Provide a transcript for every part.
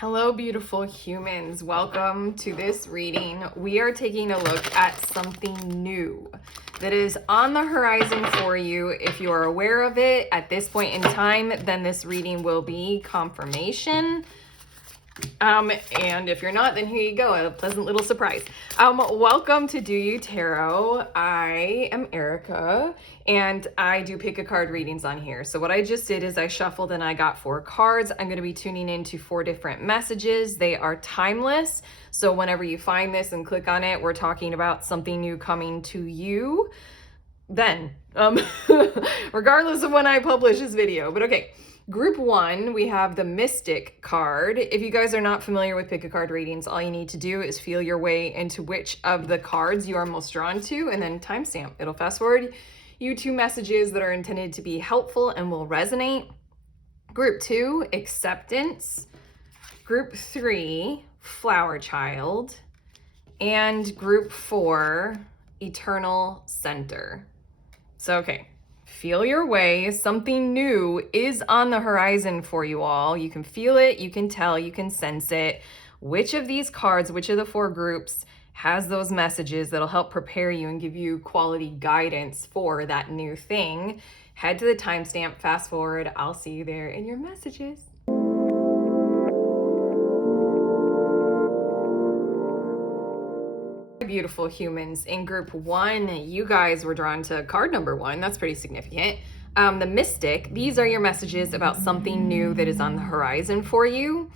Hello, beautiful humans. Welcome to this reading. We are taking a look at something new that is on the horizon for you. If you are aware of it at this point in time, then this reading will be confirmation. And if you're not, then here you go, a pleasant little surprise. Welcome to Do You Tarot. I am Erica, and I do pick a card readings on here. So what I just did is I shuffled and I got 4 cards. I'm going to be tuning into 4 different messages. They are timeless. So whenever you find this and click on it, we're talking about something new coming to you then, regardless of when I publish this video. But okay. Group 1, we have the Mystic card. If you guys are not familiar with pick a card readings, all you need to do is feel your way into which of the cards you are most drawn to and then timestamp. It'll fast forward you to messages that are intended to be helpful and will resonate. Group 2, Acceptance. Group 3, Flower Child. And Group 4, Eternal Center. So, okay. Feel your way. Something new is on the horizon for you all. You can feel it, you can tell, you can sense it. Which of these cards, which of the 4 groups has those messages that'll help prepare you and give you quality guidance for that new thing? Head to the timestamp, fast forward. I'll see you there in your messages. Beautiful humans. In group 1, you guys were drawn to card number 1. That's pretty significant. The Mystic, these are your messages about something new that is on the horizon for you.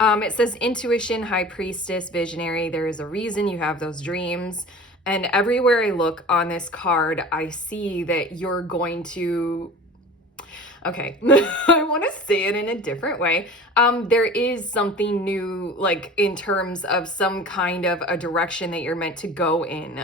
It says intuition, high priestess, visionary. There is a reason you have those dreams. And everywhere I look on this card, I see that you're going to... Okay, I want to say it in a different way. There is something new, like in terms of some kind of a direction that you're meant to go in,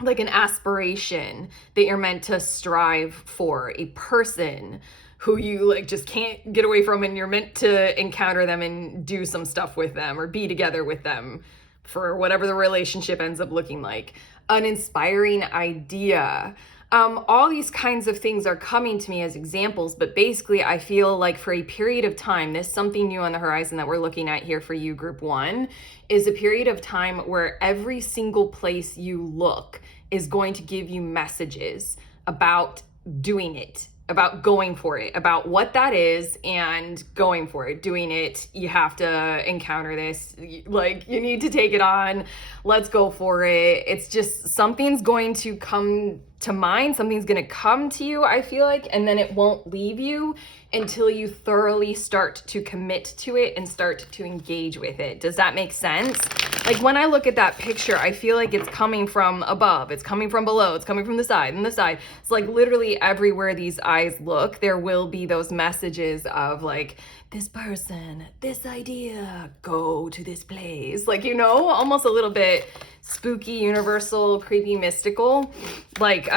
like an aspiration that you're meant to strive for, a person who you like just can't get away from, and you're meant to encounter them and do some stuff with them or be together with them for whatever the relationship ends up looking like. An inspiring idea. All these kinds of things are coming to me as examples, but basically I feel like for a period of time, this something new on the horizon that we're looking at here for you, group 1, is a period of time where every single place you look is going to give you messages about doing it, about going for it, about what that is and going for it, doing it. You have to encounter this, like you need to take it on. Let's go for it. It's just something's going to come to mind, something's going to come to you, I feel like, and then it won't leave you until you thoroughly start to commit to it and start to engage with it. Does that make sense? Like when I look at that picture, I feel like it's coming from above, it's coming from below, it's coming from the side and the side. It's like literally everywhere these eyes look, there will be those messages of like, this person, this idea, go to this place. Like, you know, almost a little bit spooky, universal, creepy, mystical. Like,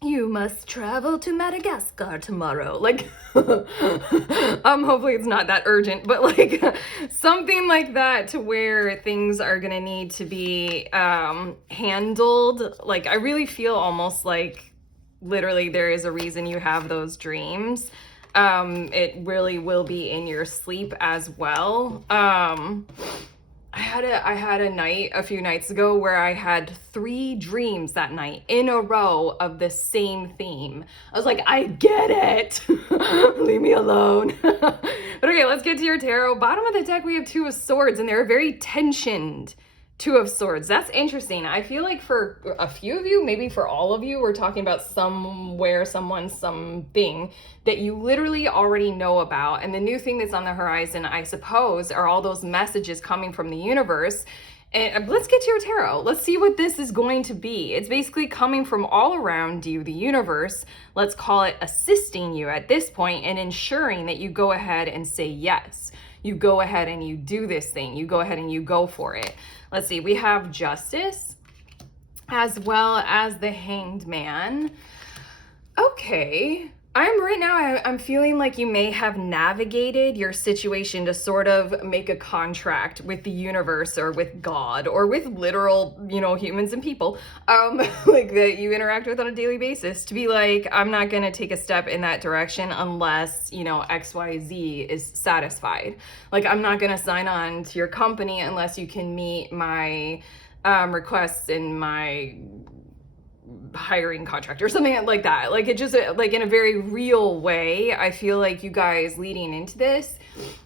you must travel to Madagascar tomorrow. Like, hopefully it's not that urgent, but like something like that, to where things are gonna need to be handled. Like, I really feel almost like literally there is a reason you have those dreams. It really will be in your sleep as well. I had a night a few nights ago where I had 3 dreams that night in a row of the same theme. I was like, I get it. Leave me alone. But okay, let's get to your tarot. Bottom of the deck, we have 2 of Swords, and they're very tensioned. 2 of Swords. That's interesting. I feel like for a few of you, maybe for all of you, we're talking about somewhere, someone, something that you literally already know about. And the new thing that's on the horizon, I suppose, are all those messages coming from the universe. And let's get to your tarot. Let's see what this is going to be. It's basically coming from all around you, the universe. Let's call it assisting you at this point and ensuring that you go ahead and say yes. You go ahead and you do this thing. You go ahead and you go for it. Let's see, we have Justice as well as the Hanged Man. Okay, I'm feeling like you may have navigated your situation to sort of make a contract with the universe or with God or with literal, humans and people, like that you interact with on a daily basis, to be like, I'm not going to take a step in that direction unless, XYZ is satisfied. Like, I'm not going to sign on to your company unless you can meet my requests and my hiring contract or something like that. Like, it just, like, in a very real way, I feel like you guys leading into this,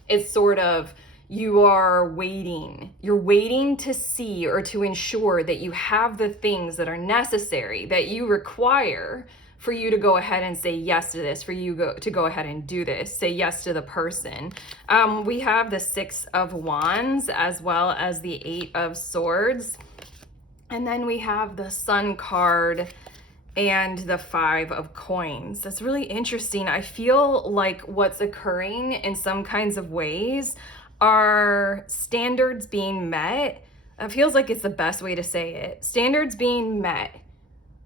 it's sort of, you're waiting to see or to ensure that you have the things that are necessary, that you require for you to go ahead and say yes to this, for you to go ahead and do this, say yes to the person. We have the 6 of Wands as well as the 8 of Swords. And then we have the Sun card and the 5 of Coins. That's really interesting. I feel like what's occurring in some kinds of ways are standards being met. It feels like it's the best way to say it. Standards being met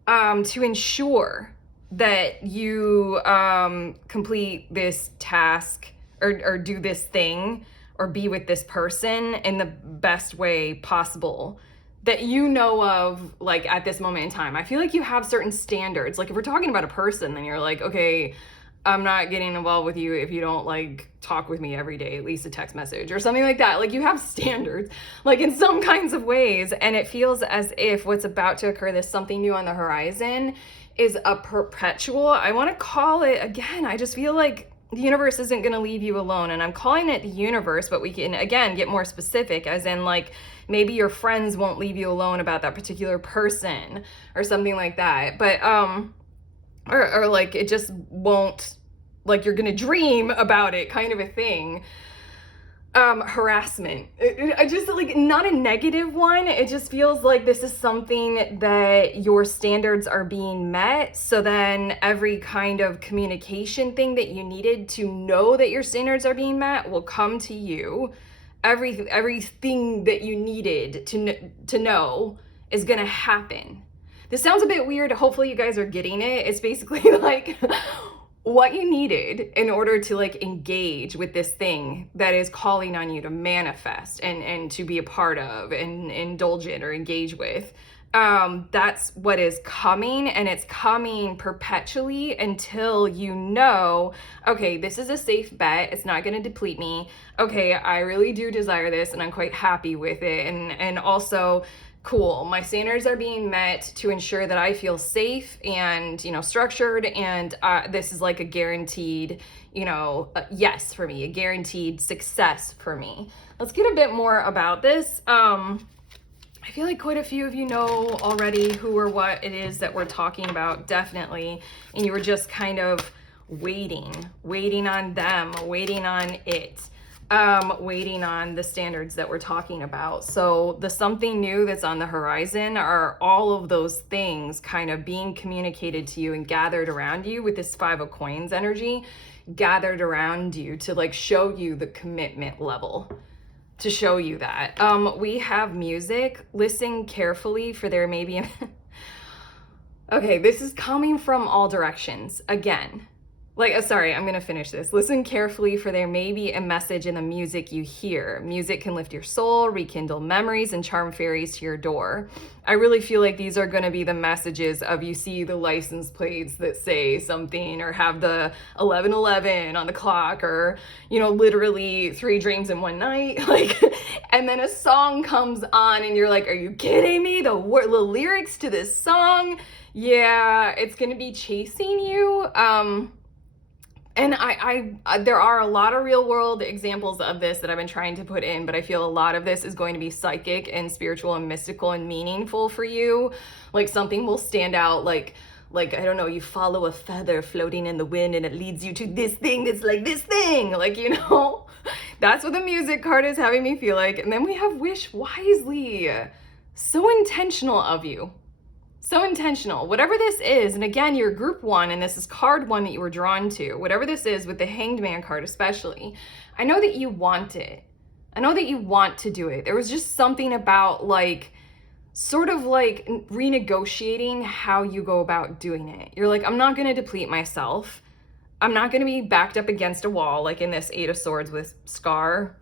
to ensure that you complete this task or do this thing or be with this person in the best way possible that you know of, like, at this moment in time. I feel like you have certain standards. Like, if we're talking about a person, then you're like, okay, I'm not getting involved with you if you don't, like, talk with me every day, at least a text message or something like that. Like, you have standards, like, in some kinds of ways. And it feels as if what's about to occur, this something new on the horizon, is a perpetual, I want to call it, again, I just feel like the universe isn't going to leave you alone. And I'm calling it the universe, but we can, again, get more specific, as in, like, maybe your friends won't leave you alone about that particular person or something like that. But, or like, it just won't, like, you're going to dream about it kind of a thing. Harassment. I just, like, not a negative one. It just feels like this is something that your standards are being met. So then every kind of communication thing that you needed to know that your standards are being met will come to you. Everything that you needed to know is going to happen. This sounds a bit weird. Hopefully you guys are getting it. It's basically like what you needed in order to, like, engage with this thing that is calling on you to manifest and to be a part of and indulge in or engage with. That's what is coming, and it's coming perpetually until you know, okay, this is a safe bet. It's not going to deplete me. Okay, I really do desire this and I'm quite happy with it. And also, cool, my standards are being met to ensure that I feel safe and, structured, and this is like a guaranteed, yes for me, a guaranteed success for me. Let's get a bit more about this. I feel like quite a few of you know already who or what it is that we're talking about, definitely, and you were just kind of waiting on them, waiting on it. Waiting on the standards that we're talking about. So the something new that's on the horizon are all of those things kind of being communicated to you and gathered around you with this 5 of Coins energy, gathered around you to, like, show you the commitment level, to show you that. We have music. Listen carefully, for there may be okay, this is coming from all directions again. Sorry, I'm going to finish this. Listen carefully, for there may be a message in the music you hear. Music can lift your soul, rekindle memories, and charm fairies to your door. I really feel like these are going to be the messages of, you see the license plates that say something, or have the 1111 on the clock, or, literally 3 dreams in one night. Like, and then a song comes on and you're like, are you kidding me? The lyrics to this song, yeah, it's going to be chasing you. And there are a lot of real world examples of this that I've been trying to put in, but I feel a lot of this is going to be psychic and spiritual and mystical and meaningful for you. Like, something will stand out, like, I don't know, you follow a feather floating in the wind and it leads you to this thing that's like this thing, like, that's what the music card is having me feel like. And then we have wish wisely. So intentional of you. So intentional, whatever this is. And again, you're group 1, and this is card 1 that you were drawn to. Whatever this is, with the Hanged Man card especially, I know that you want it. I know that you want to do it. There was just something about, like, sort of like renegotiating how you go about doing it. You're like, I'm not going to deplete myself. I'm not going to be backed up against a wall like in this Eight of Swords with Scar.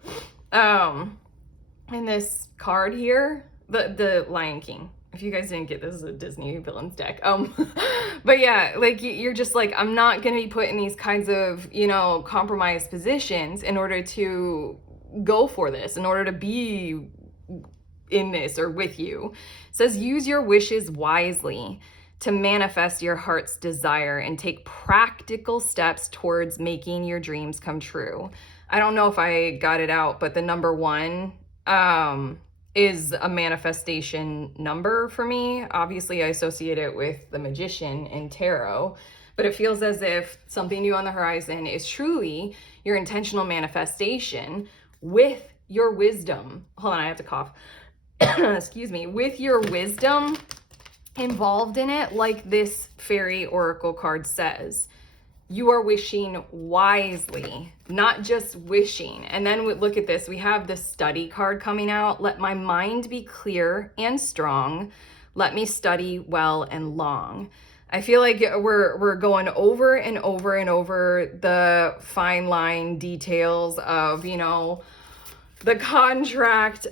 In this card here, the Lion King. If you guys didn't get this, is a Disney villains deck. But yeah, like you're just like, I'm not going to be put in these kinds of, you know, compromised positions in order to go for this, in order to be in this or with you. It says use your wishes wisely to manifest your heart's desire and take practical steps towards making your dreams come true. I don't know if I got it out, but the number 1 is a manifestation number for me. Obviously, I associate it with the Magician in tarot, but it feels as if something new on the horizon is truly your intentional manifestation with your wisdom. Hold on, I have to cough. Excuse me. With your wisdom involved in it, like this fairy oracle card says. You are wishing wisely, not just wishing. And then look at this. We have the study card coming out. Let my mind be clear and strong. Let me study well and long. I feel like we're going over and over and over the fine line details of, you know, the contract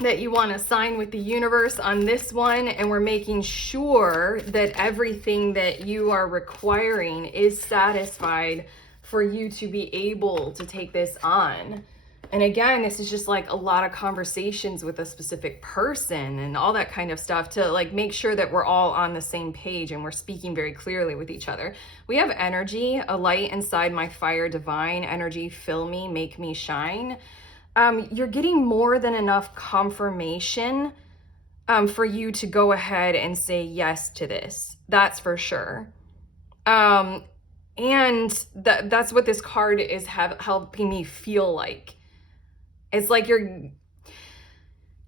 that you want to sign with the universe on this one, and we're making sure that everything that you are requiring is satisfied for you to be able to take this on. And again, this is just like a lot of conversations with a specific person and all that kind of stuff to like make sure that we're all on the same page and we're speaking very clearly with each other. We have energy, a light inside my fire divine, energy fill me, make me shine. You're getting more than enough confirmation for you to go ahead and say yes to this. That's for sure. And that's what this card is helping me feel like. It's like you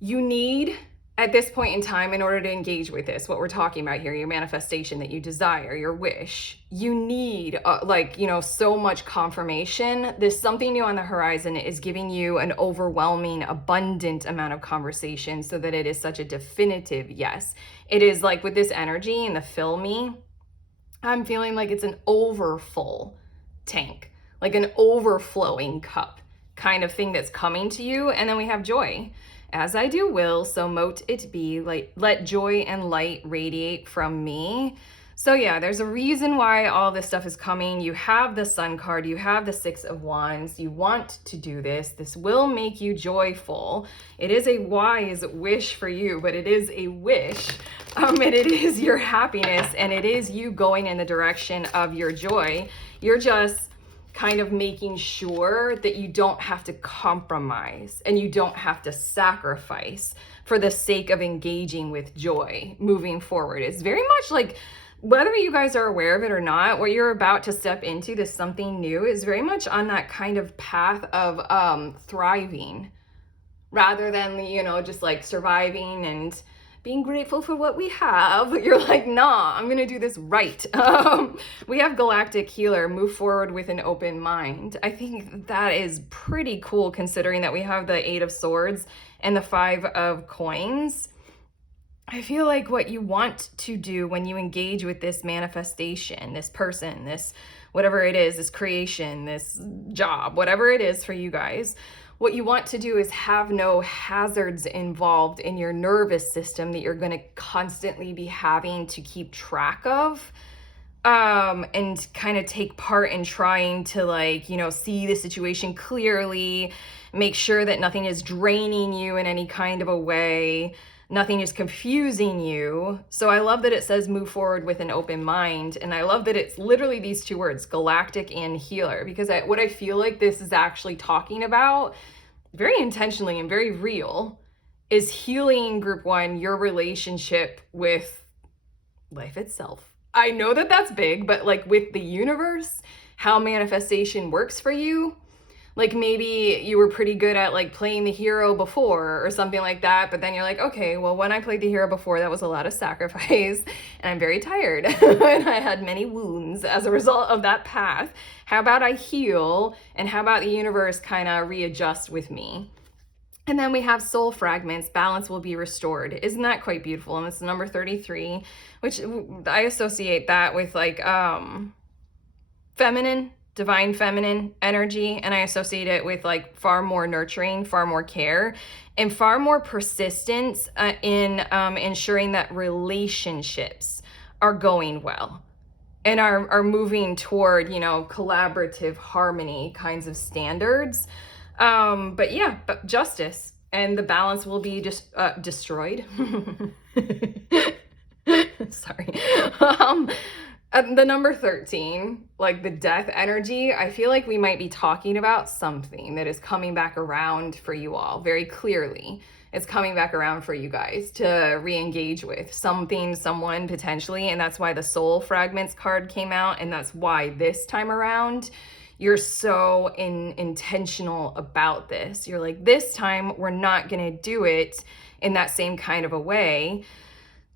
need, at this point in time, in order to engage with this, what we're talking about here, your manifestation that you desire, your wish, you need like, you know, so much confirmation. This something new on the horizon is giving you an overwhelming, abundant amount of conversation so that it is such a definitive yes. It is like with this energy and the fill me, I'm feeling like it's an overfull tank, like an overflowing cup kind of thing that's coming to you. And then we have joy. As I do will, so mote it be. Like, let joy and light radiate from me. So yeah, there's a reason why all this stuff is coming. You have the Sun card, you have the Six of Wands. You want to do this. This will make you joyful. It is a wise wish for you, but it is a wish. And it is your happiness, and it is you going in the direction of your joy. You're just kind of making sure that you don't have to compromise and you don't have to sacrifice for the sake of engaging with joy moving forward. It's very much like, whether you guys are aware of it or not, what you're about to step into, this something new, is very much on that kind of path of thriving rather than, you know, just like surviving and being grateful for what we have. You're like, nah, I'm gonna do this right. We have Galactic Healer, move forward with an open mind. I think that is pretty cool considering that we have the Eight of Swords and the Five of Coins. I feel like what you want to do when you engage with this manifestation, this person, this whatever it is, this creation, this job, whatever it is for you guys, what you want to do is have no hazards involved in your nervous system that you're going to constantly be having to keep track of, and kind of take part in trying to, like, you know, see the situation clearly, make sure that nothing is draining you in any kind of a way, nothing is confusing you. So I love that it says move forward with an open mind. And I love that it's literally these two words, galactic and healer, because what I feel like this is actually talking about very intentionally and very real is healing, group one, your relationship with life itself. I know that that's big, but like with the universe, how manifestation works for you. Like maybe you were pretty good at like playing the hero before or something like that, but then you're like, okay, well, when I played the hero before, that was a lot of sacrifice and I'm very tired and I had many wounds as a result of that path. How about I heal, and how about the universe kind of readjust with me? And then we have soul fragments, balance will be restored. Isn't that quite beautiful? And it's number 33, which I associate that with like, feminine, divine feminine energy, and I associate it with like far more nurturing, far more care, and far more persistence in ensuring that relationships are going well and are moving toward, you know, collaborative harmony kinds of standards. But yeah, but justice and the balance will be just destroyed. Sorry. The number 13, like the death energy, I feel like we might be talking about something that is coming back around for you all very clearly. It's coming back around for you guys to re-engage with something, someone potentially, and that's why the soul fragments card came out, and that's why this time around you're so intentional about this. You're like, this time we're not gonna do it in that same kind of a way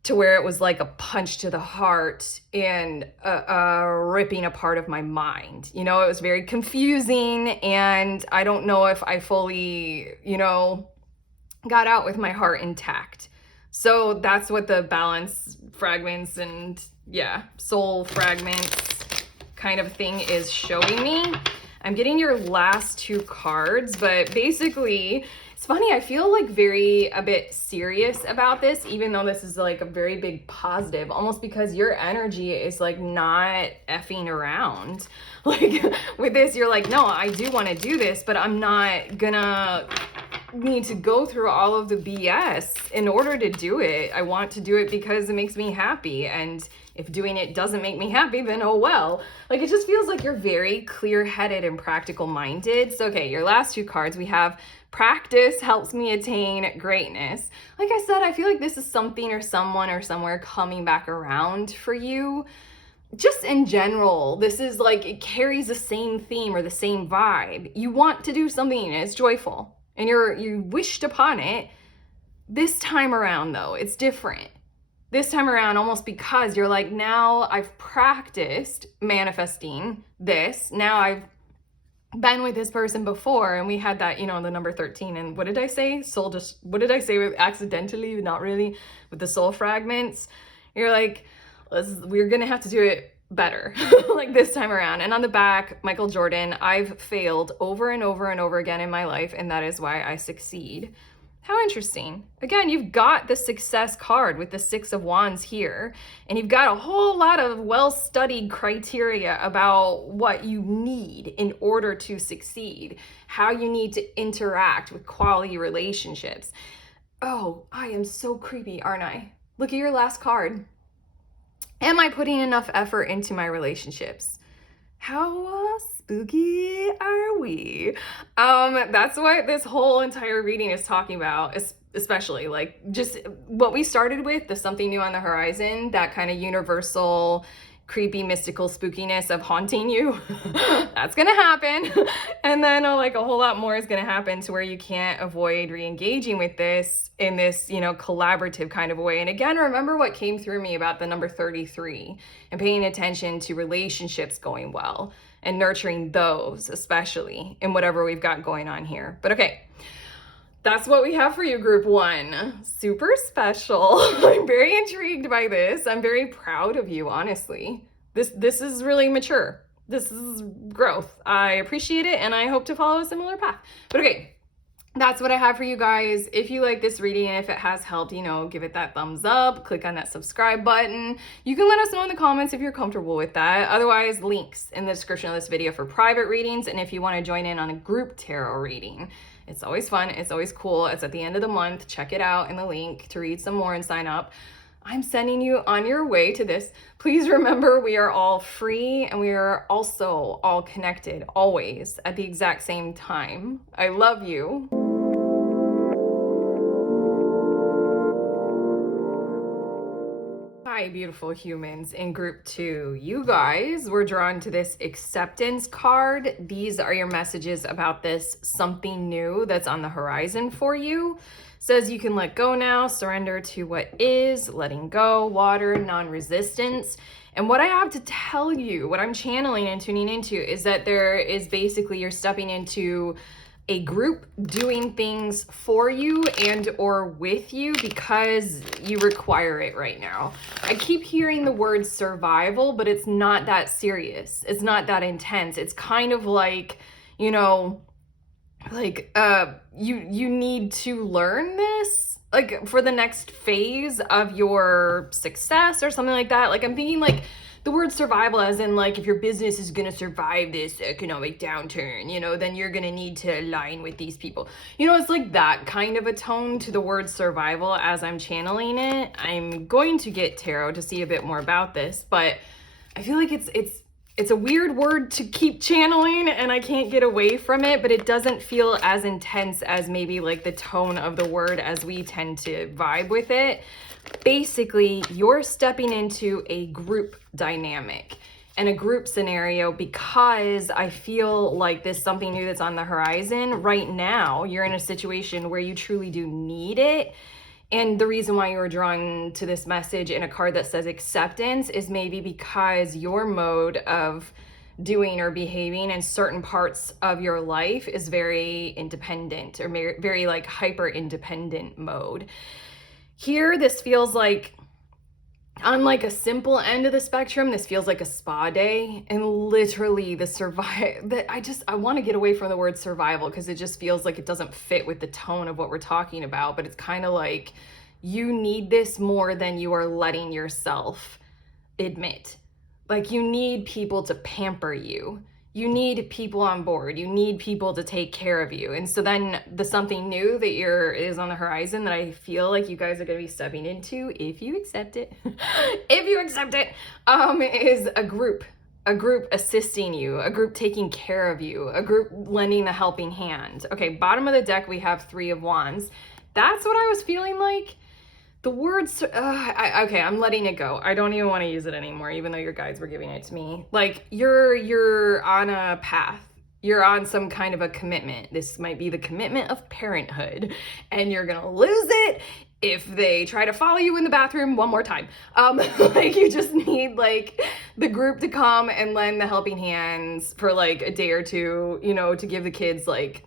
to where it was like a punch to the heart and ripping a part of my mind. You know, it was very confusing, and I don't know if I fully, you know, got out with my heart intact. So that's what the balance fragments and yeah, soul fragments kind of thing is showing me. I'm getting your last two cards, but basically, it's funny, I feel like a bit serious about this, even though this is like a very big positive, almost because your energy is like not effing around. Like with this, you're like, no, I do want to do this, but I'm not gonna need to go through all of the BS in order to do it. I want to do it because it makes me happy. And if doing it doesn't make me happy, then oh well. Like it just feels like you're very clear-headed and practical minded. So okay, your last two cards, we have practice helps me attain greatness. Like I said, I feel like this is something or someone or somewhere coming back around for you. Just in general, this is like, it carries the same theme or the same vibe. You want to do something and it's joyful and you wished upon it. This time around though, it's different. This time around, almost because you're like, now I've practiced manifesting this. Now I've been with this person before, and we had that, you know, the number 13. And what did I say? What did I say with accidentally? Not really, with the soul fragments. You're like, we're gonna have to do it better like this time around. And on the back, Michael Jordan, I've failed over and over and over again in my life, and that is why I succeed. How interesting. Again, you've got the success card with the Six of Wands here, and you've got a whole lot of well-studied criteria about what you need in order to succeed, how you need to interact with quality relationships. Oh, I am so creepy, aren't I? Look at your last card. Am I putting enough effort into my relationships? How spooky are we? That's what this whole entire reading is talking about, especially like just what we started with, the something new on the horizon, that kind of universal creepy mystical spookiness of haunting you. That's gonna happen. And then like a whole lot more is gonna happen to where you can't avoid re-engaging with this in this, you know, collaborative kind of way. And again, remember what came through me about the number 33 and paying attention to relationships going well and nurturing those, especially in whatever we've got going on here. But okay, that's what we have for you, group one. Super special. I'm very intrigued by this. I'm very proud of you, honestly. This is really mature. This is growth. I appreciate it, and I hope to follow a similar path. But okay, that's what I have for you guys. If you like this reading and if it has helped, you know, give it that thumbs up, click on that subscribe button. You can let us know in the comments if you're comfortable with that. Otherwise, links in the description of this video for private readings, and if you want to join in on a group tarot reading. It's always fun. It's always cool. It's at the end of the month. Check it out in the link to read some more and sign up. I'm sending you on your way to this. Please remember, we are all free and we are also all connected always at the exact same time. I love you. Hi, beautiful humans in group two. You guys were drawn to this acceptance card. These are your messages about this something new that's on the horizon for you. Says you can let go now, surrender to what is, letting go, water, non-resistance. And what I have to tell you, what I'm channeling and tuning into is that there is basically you're stepping into a group doing things for you and or with you because you require it right now. I keep hearing the word survival, but it's not that serious. It's not that intense. It's kind of like, you know, like you need to learn this like for the next phase of your success or something like that. Like I'm thinking like the word survival as in like if your business is going to survive this economic downturn, you know, then you're going to need to align with these people. You know, it's like that kind of a tone to the word survival as I'm channeling it. I'm going to get tarot to see a bit more about this, but I feel like it's a weird word to keep channeling and I can't get away from it, but it doesn't feel as intense as maybe like the tone of the word as we tend to vibe with it. Basically, you're stepping into a group dynamic and a group scenario because I feel like there's something new that's on the horizon. Right now, you're in a situation where you truly do need it. And the reason why you were drawn to this message in a card that says acceptance is maybe because your mode of doing or behaving in certain parts of your life is very independent or very like hyper independent mode. Here, this feels like on like a simple end of the spectrum, this feels like a spa day, and literally I want to get away from the word survival because it just feels like it doesn't fit with the tone of what we're talking about, but it's kind of like you need this more than you are letting yourself admit. Like you need people to pamper you. You need people on board. You need people to take care of you. And so then the something new that is on the horizon that I feel like you guys are going to be stepping into, if you accept it, is a group assisting you, a group taking care of you, a group lending a helping hand. Okay, bottom of the deck, we have 3 of Wands. That's what I was feeling like. The words, okay, I'm letting it go. I don't even want to use it anymore, even though your guides were giving it to me. Like, you're on a path. You're on some kind of a commitment. This might be the commitment of parenthood, and you're gonna lose it if they try to follow you in the bathroom one more time. Like, you just need, like, the group to come and lend the helping hands for, like, a day or two, you know, to give the kids, like,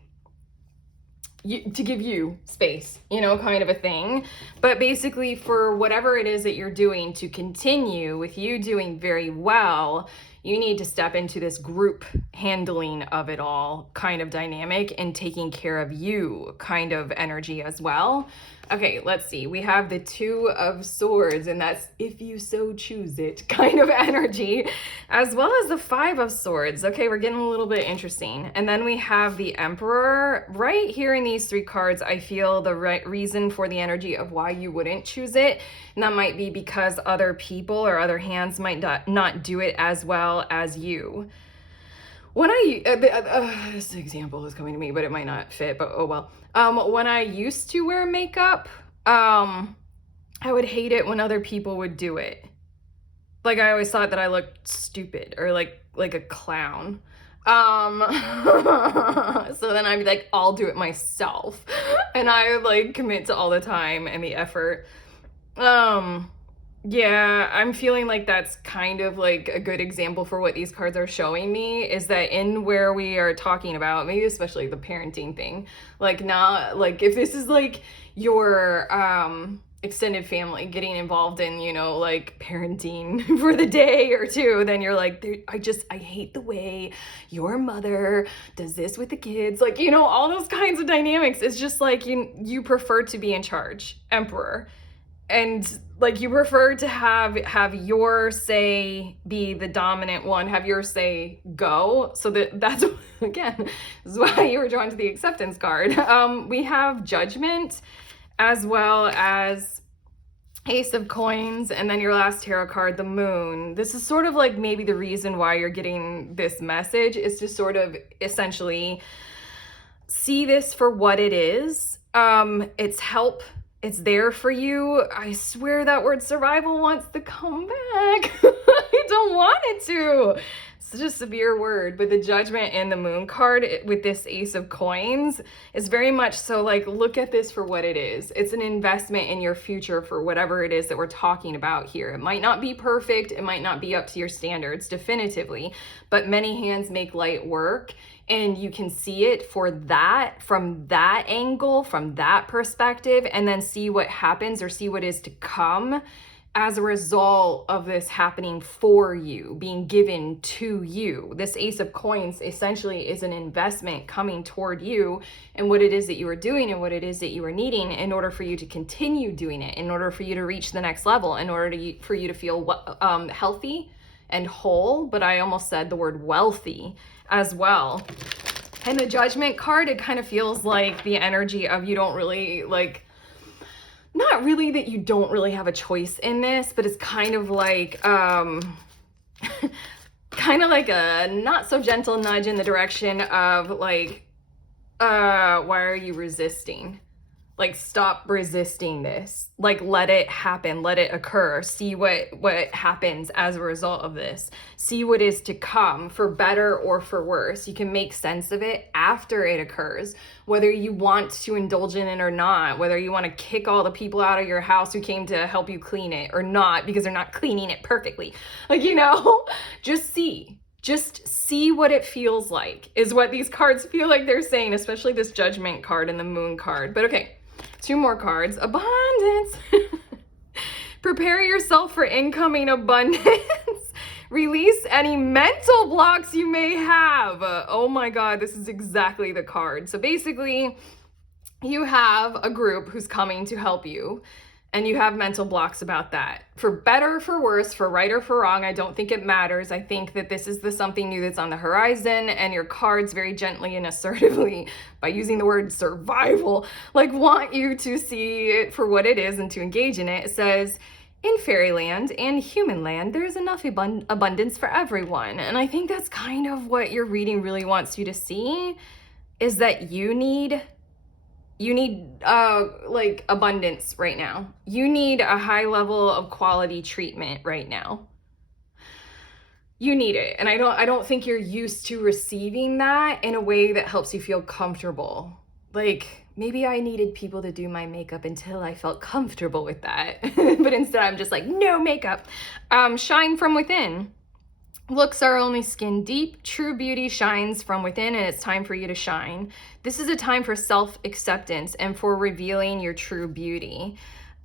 to give you space, you know, kind of a thing. But basically for whatever it is that you're doing to continue with you doing very well, you need to step into this group handling of it all kind of dynamic and taking care of you kind of energy as well. Okay, let's see. We have the 2 of Swords, and that's if you so choose it kind of energy, as well as the 5 of Swords. Okay, we're getting a little bit interesting. And then we have the Emperor. Right here in these 3 cards, I feel the right reason for the energy of why you wouldn't choose it. And that might be because other people or other hands might not do it as well as you. When this example is coming to me, but it might not fit, but oh well. When I used to wear makeup, I would hate it when other people would do it. Like, I always thought that I looked stupid or like a clown. So then I'd be like, I'll do it myself. And I would like commit to all the time and the effort. Yeah, I'm feeling like that's kind of like a good example for what these cards are showing me, is that in where we are talking about, maybe especially the parenting thing, like not like if this is like your extended family getting involved in, you know, like parenting for the day or two, then you're like, I hate the way your mother does this with the kids. Like, you know, all those kinds of dynamics. It's just like you prefer to be in charge, Emperor. And like you prefer to have your say be the dominant one, have your say go. So that's again, this is why you were drawn to the acceptance card. We have Judgment as well as Ace of Coins, and then your last tarot card, the Moon. This is sort of like maybe the reason why you're getting this message is to sort of essentially see this for what it is. It's help. It's there for you. I swear that word survival wants to come back. I don't want it to. such a severe word, but the Judgment and the Moon card with this Ace of Coins is very much so like, look at this for what it is. It's an investment in your future for whatever it is that we're talking about here. It might not be perfect, it might not be up to your standards definitively, but many hands make light work. And you can see it for that, from that angle, from that perspective, and then see what happens or see what is to come as a result of this happening for you, being given to you. This Ace of Coins essentially is an investment coming toward you and what it is that you are doing and what it is that you are needing in order for you to continue doing it, in order for you to reach the next level, in order for you to feel healthy and whole, but I almost said the word wealthy as well. And the Judgment card, it kind of feels like the energy of you don't really like, not really that you don't really have a choice in this, but it's kind of like, kind of like a not so gentle nudge in the direction of like, why are you resisting? Like, stop resisting this. Like, let it happen, let it occur. See what happens as a result of this. See what is to come, for better or for worse. You can make sense of it after it occurs, whether you want to indulge in it or not, whether you want to kick all the people out of your house who came to help you clean it or not, because they're not cleaning it perfectly. Like, you know, just see what it feels like is what these cards feel like they're saying, especially this Judgment card and the Moon card. But okay, 2 more cards. Abundance. Prepare yourself for incoming abundance. Release any mental blocks you may have. Oh my God, this is exactly the card. So basically, you have a group who's coming to help you, and you have mental blocks about that. For better or for worse, for right or for wrong, I don't think it matters. I think that this is the something new that's on the horizon, and your cards very gently and assertively, by using the word survival, like want you to see it for what it is and to engage in it. It says, in fairyland and human land, there is enough abundance for everyone. And I think that's kind of what your reading really wants you to see, is that you need like abundance right now. You need a high level of quality treatment right now. You need it. And I don't think you're used to receiving that in a way that helps you feel comfortable. Like, maybe I needed people to do my makeup until I felt comfortable with that. But instead I'm just like, no makeup. Shine from within. Looks are only skin deep. True beauty shines from within, and it's time for you to shine. This is a time for self-acceptance and for revealing your true beauty.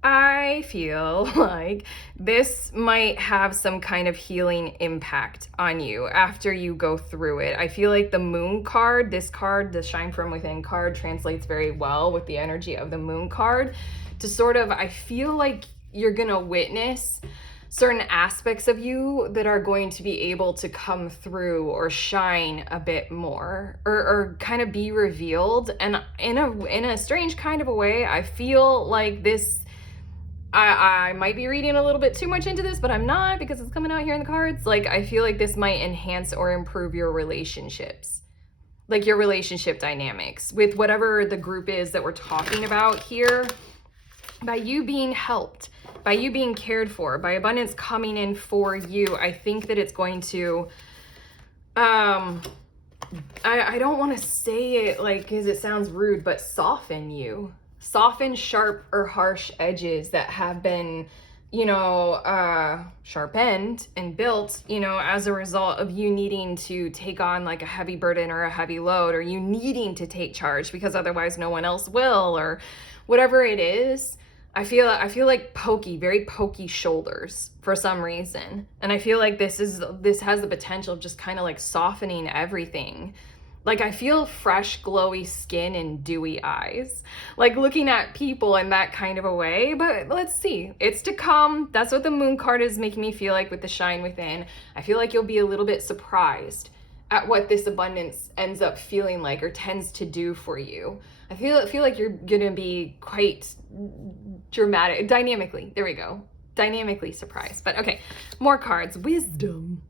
I feel like this might have some kind of healing impact on you after you go through it. I feel like the Moon card, this card, the Shine From Within card, translates very well with the energy of the Moon card to sort of, I feel like you're gonna witness certain aspects of you that are going to be able to come through or shine a bit more, or kind of be revealed. And in a strange kind of a way, I feel like this, I might be reading a little bit too much into this, but I'm not, because it's coming out here in the cards. Like, I feel like this might enhance or improve your relationships, like your relationship dynamics with whatever the group is that we're talking about here. By you being helped, by you being cared for, by abundance coming in for you, I think that it's going to, I don't want to say it like, because it sounds rude, but soften you. Soften sharp or harsh edges that have been, you know, sharpened and built, you know, as a result of you needing to take on like a heavy burden or a heavy load, or you needing to take charge because otherwise no one else will, or whatever it is. I feel like very pokey shoulders for some reason. And I feel like this has the potential of just kind of like softening everything. Like, I feel fresh, glowy skin and dewy eyes, like looking at people in that kind of a way. But let's see, it's to come. That's what the Moon card is making me feel like with the Shine Within. I feel like you'll be a little bit surprised at what this abundance ends up feeling like or tends to do for you. I feel like you're gonna be quite dramatic, dynamically, there we go, dynamically surprised. But okay, more cards. Wisdom.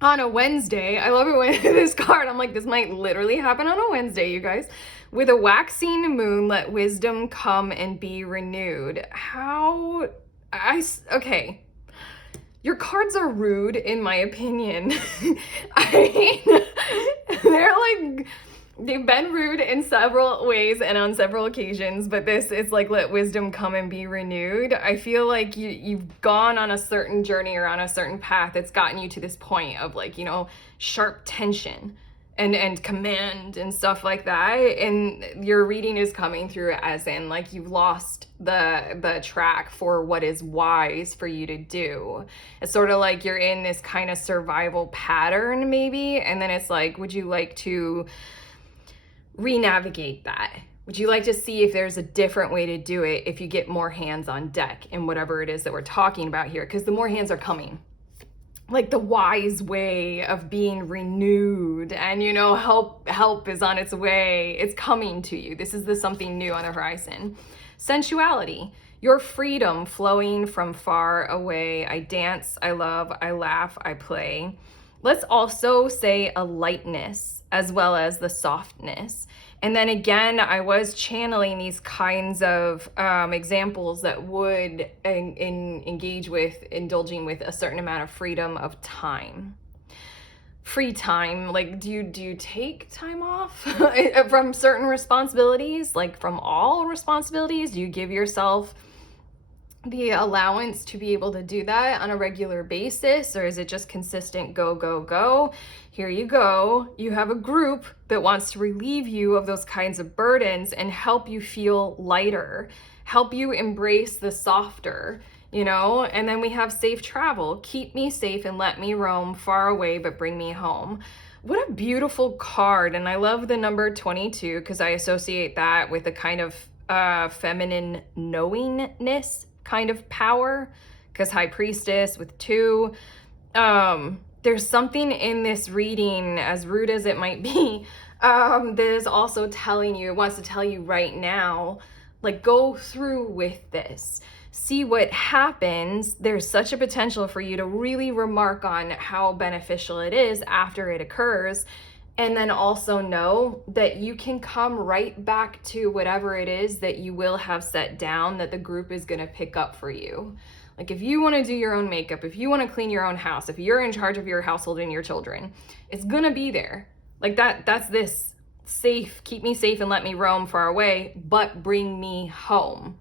On a Wednesday, I love it when this card, I'm like, this might literally happen on a Wednesday, you guys. With a waxing moon, let wisdom come and be renewed. Okay. Your cards are rude, in my opinion. I mean, they're like, they've been rude in several ways and on several occasions, but this is like, let wisdom come and be renewed. I feel like you've gone on a certain journey or on a certain path that's gotten you to this point of like, you know, sharp tension and command and stuff like that, and your reading is coming through as in like you've lost the track for what is wise for you to do. It's sort of like you're in this kind of survival pattern maybe, and then it's like, would you like to re-navigate that? Would you like to see if there's a different way to do it if you get more hands on deck in whatever it is that we're talking about here? Because the more hands are coming, like the wise way of being renewed, and you know, help is on its way. It's coming to you. This is the something new on the horizon. Sensuality, your freedom flowing from far away. I dance, I love, I laugh, I play. Let's also say a lightness as well as the softness. And then again, I was channeling these kinds of examples that would engage with indulging with a certain amount of freedom of time. Free time, like do you take time off from certain responsibilities, like from all responsibilities? Do you give yourself the allowance to be able to do that on a regular basis, or is it just consistent go, go, go? Here you go. You have a group that wants to relieve you of those kinds of burdens and help you feel lighter, help you embrace the softer, you know? And then we have safe travel. Keep me safe and let me roam far away, but bring me home. What a beautiful card. And I love the number 22 because I associate that with a kind of feminine knowingness kind of power, because High Priestess with 2. There's something in this reading, as rude as it might be, that is also telling you, it wants to tell you right now, like, go through with this. See what happens. There's such a potential for you to really remark on how beneficial it is after it occurs. And then also know that you can come right back to whatever it is that you will have set down that the group is going to pick up for you. Like if you want to do your own makeup, if you want to clean your own house, if you're in charge of your household and your children, it's going to be there. Like that's this safe, keep me safe and let me roam far away, but bring me home.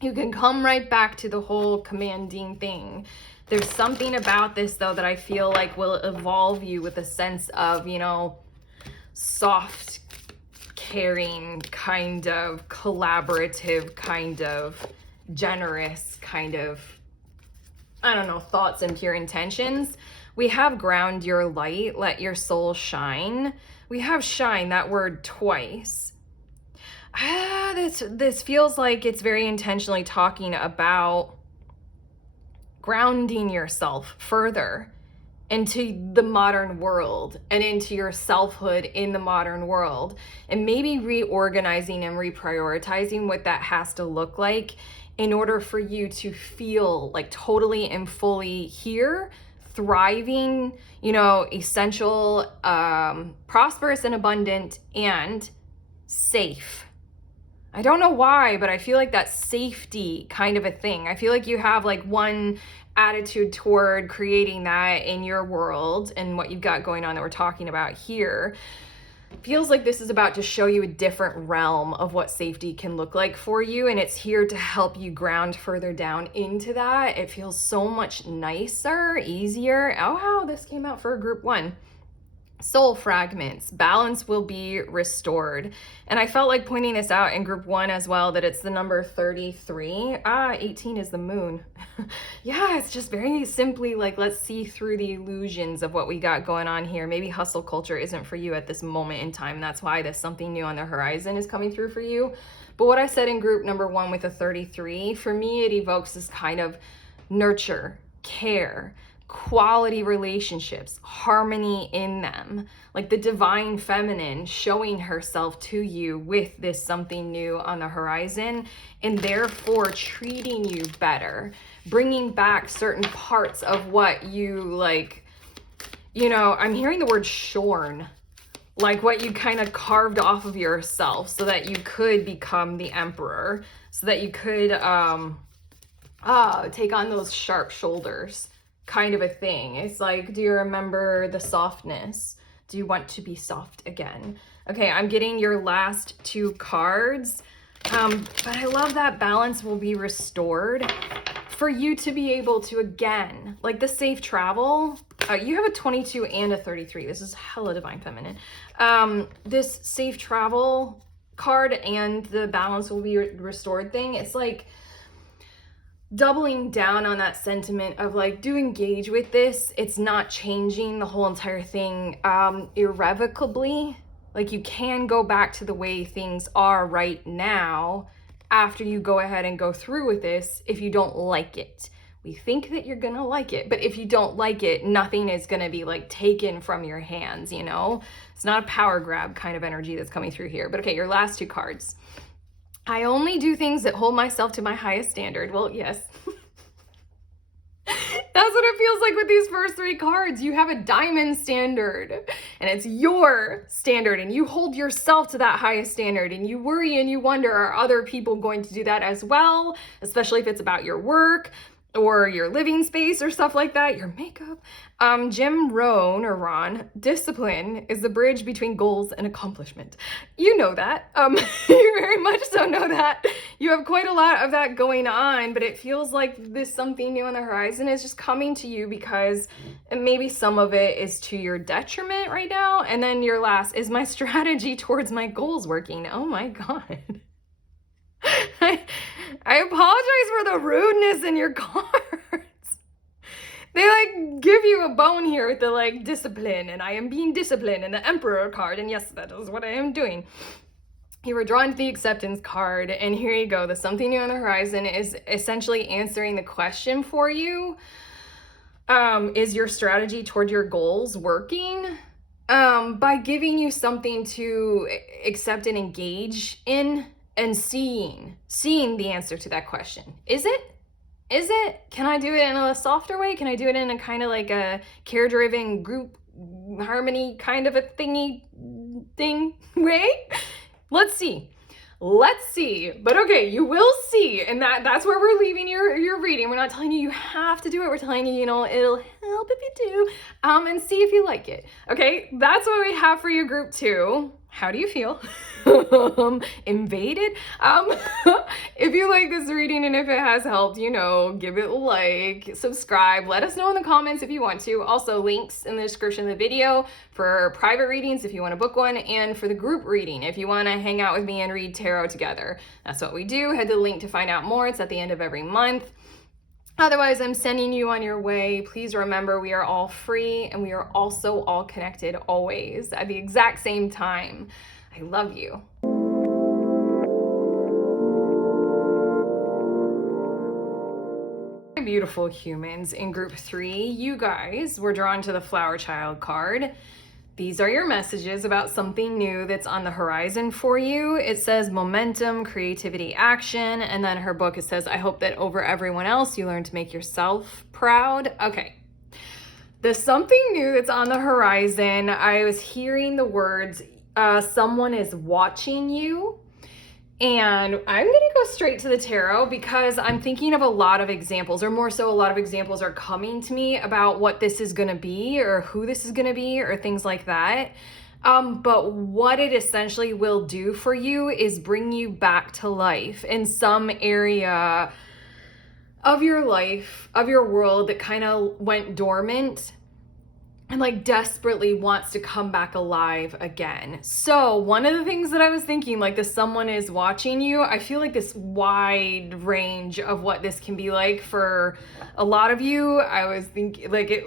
You can come right back to the whole commanding thing. There's something about this, though, that I feel like will evolve you with a sense of, you know, soft, caring, kind of collaborative, kind of generous, kind of, I don't know, thoughts and pure intentions. We have ground your light, let your soul shine. We have shine, that word twice. This feels like it's very intentionally talking about grounding yourself further into the modern world and into your selfhood in the modern world, and maybe reorganizing and reprioritizing what that has to look like in order for you to feel like totally and fully here, thriving, you know, essential, prosperous and abundant, and safe. I don't know why, but I feel like that safety kind of a thing. I feel like you have like one attitude toward creating that in your world and what you've got going on that we're talking about here. Feels like this is about to show you a different realm of what safety can look like for you, and it's here to help you ground further down into that. It feels so much nicer, easier. Oh, wow, this came out for group 1. Soul fragments, balance will be restored. And I felt like pointing this out in group 1 as well, that it's the number 33. 18 is the moon. Yeah, it's just very simply like, let's see through the illusions of what we got going on here. Maybe hustle culture isn't for you at this moment in time. That's why this something new on the horizon is coming through for you. But what I said in group number 1 with the 33, for me, it evokes this kind of nurture, care, quality relationships, harmony in them, like the divine feminine showing herself to you with this something new on the horizon, and therefore treating you better, bringing back certain parts of what you like, you know, I'm hearing the word shorn, like what you kind of carved off of yourself so that you could become the emperor, so that you could take on those sharp shoulders. kind of a thing. It's like, do you remember the softness? Do you want to be soft again? Okay, I'm getting your last two cards, but I love that balance will be restored for you to be able to, again, like the safe travel. You have a 22 and a 33. This is hella divine feminine. This safe travel card and the balance will be restored thing. It's like doubling down on that sentiment of like, do engage with this. It's not changing the whole entire thing irrevocably. Like, you can go back to the way things are right now after you go ahead and go through with this if you don't like it. We think that you're gonna like it, but if you don't like it, nothing is gonna be like taken from your hands, you know? It's not a power grab kind of energy that's coming through here. But okay, your last two cards. I only do things that hold myself to my highest standard. Well, yes. That's what it feels like with these first three cards. You have a diamond standard, and it's your standard, and you hold yourself to that highest standard, and you worry and you wonder, are other people going to do that as well? Especially if it's about your work or your living space or stuff like that, your makeup. Jim Rohn, or Ron, discipline is the bridge between goals and accomplishment. You know that. You very much so know that. You have quite a lot of that going on, but it feels like this something new on the horizon is just coming to you because maybe some of it is to your detriment right now. And then your last is my strategy towards my goals working. Oh my God. I apologize for the rudeness in your cards. They like give you a bone here with the like discipline, and I am being disciplined, and the Emperor card, and yes, that is what I am doing. You were drawn to the acceptance card, and here you go. The something new on the horizon is essentially answering the question for you. Is your strategy toward your goals working? By giving you something to accept and engage in, and seeing the answer to that question. Is it? Can I do it in a softer way? Can I do it in a kind of like a care-driven group harmony kind of a thing way? Let's see. But okay, you will see, and that's where we're leaving your reading. We're not telling you have to do it. We're telling you, it'll help if you do, and see if you like it. Okay, that's what we have for you, group 2. How do you feel? Invaded? If you like this reading and if it has helped, give it a like, subscribe, let us know in the comments if you want to. Also, links in the description of the video for private readings if you want to book one, and for the group reading if you want to hang out with me and read tarot together. That's what we do. Head to the link to find out more. It's at the end of every month. Otherwise, I'm sending you on your way. Please remember, we are all free, and we are also all connected always at the exact same time. I love you. Beautiful humans in group 3, you guys were drawn to the Flower Child card. These are your messages about something new that's on the horizon for you. It says momentum, creativity, action. And then her book, it says, I hope that over everyone else, you learn to make yourself proud. Okay. There's something new that's on the horizon. I was hearing the words, someone is watching you. And I'm going to go straight to the tarot because I'm thinking of a lot of examples, or more so a lot of examples are coming to me about what this is going to be or who this is going to be or things like that. But what it essentially will do for you is bring you back to life in some area of your life, of your world that kind of went dormant and like desperately wants to come back alive again. So one of the things that I was thinking, like this someone is watching you, I feel like this wide range of what this can be like for a lot of you. I was thinking like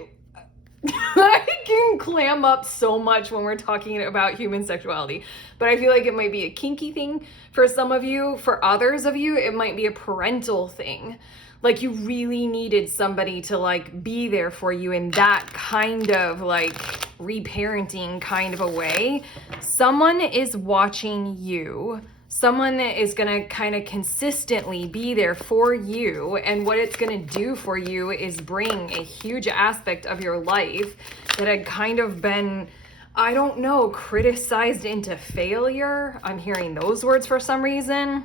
I can clam up so much when we're talking about human sexuality, but I feel like it might be a kinky thing for some of you. For others of you, it might be a parental thing. Like you really needed somebody to like be there for you in that kind of like reparenting kind of a way. Someone is watching you. Someone is gonna kind of consistently be there for you. And what it's gonna do for you is bring a huge aspect of your life that had kind of been, I don't know, criticized into failure. I'm hearing those words for some reason.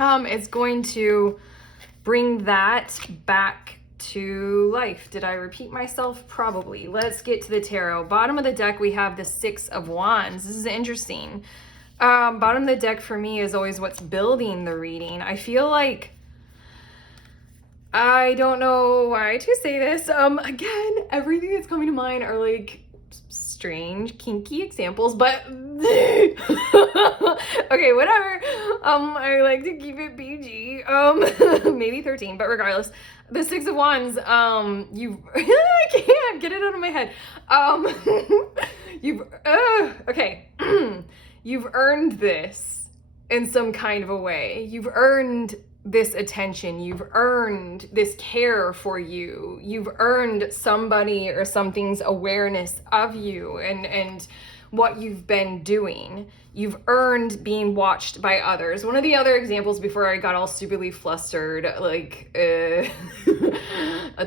It's going to bring that back to life. Did I repeat myself? Probably. Let's get to the tarot. Bottom of the deck, we have the Six of Wands. This is interesting. Bottom of the deck for me is always what's building the reading. I feel like, I don't know why to say this. Again, everything that's coming to mind are like strange, kinky examples, but okay, whatever. I like to keep it PG. Maybe 13, but regardless, the Six of Wands, you I can't get it out of my head. Okay. You've earned this in some kind of a way. You've earned this attention. You've earned this care for you. You've earned somebody or something's awareness of you and what you've been doing. You've earned being watched by others. One of the other examples before I got all stupidly flustered, like a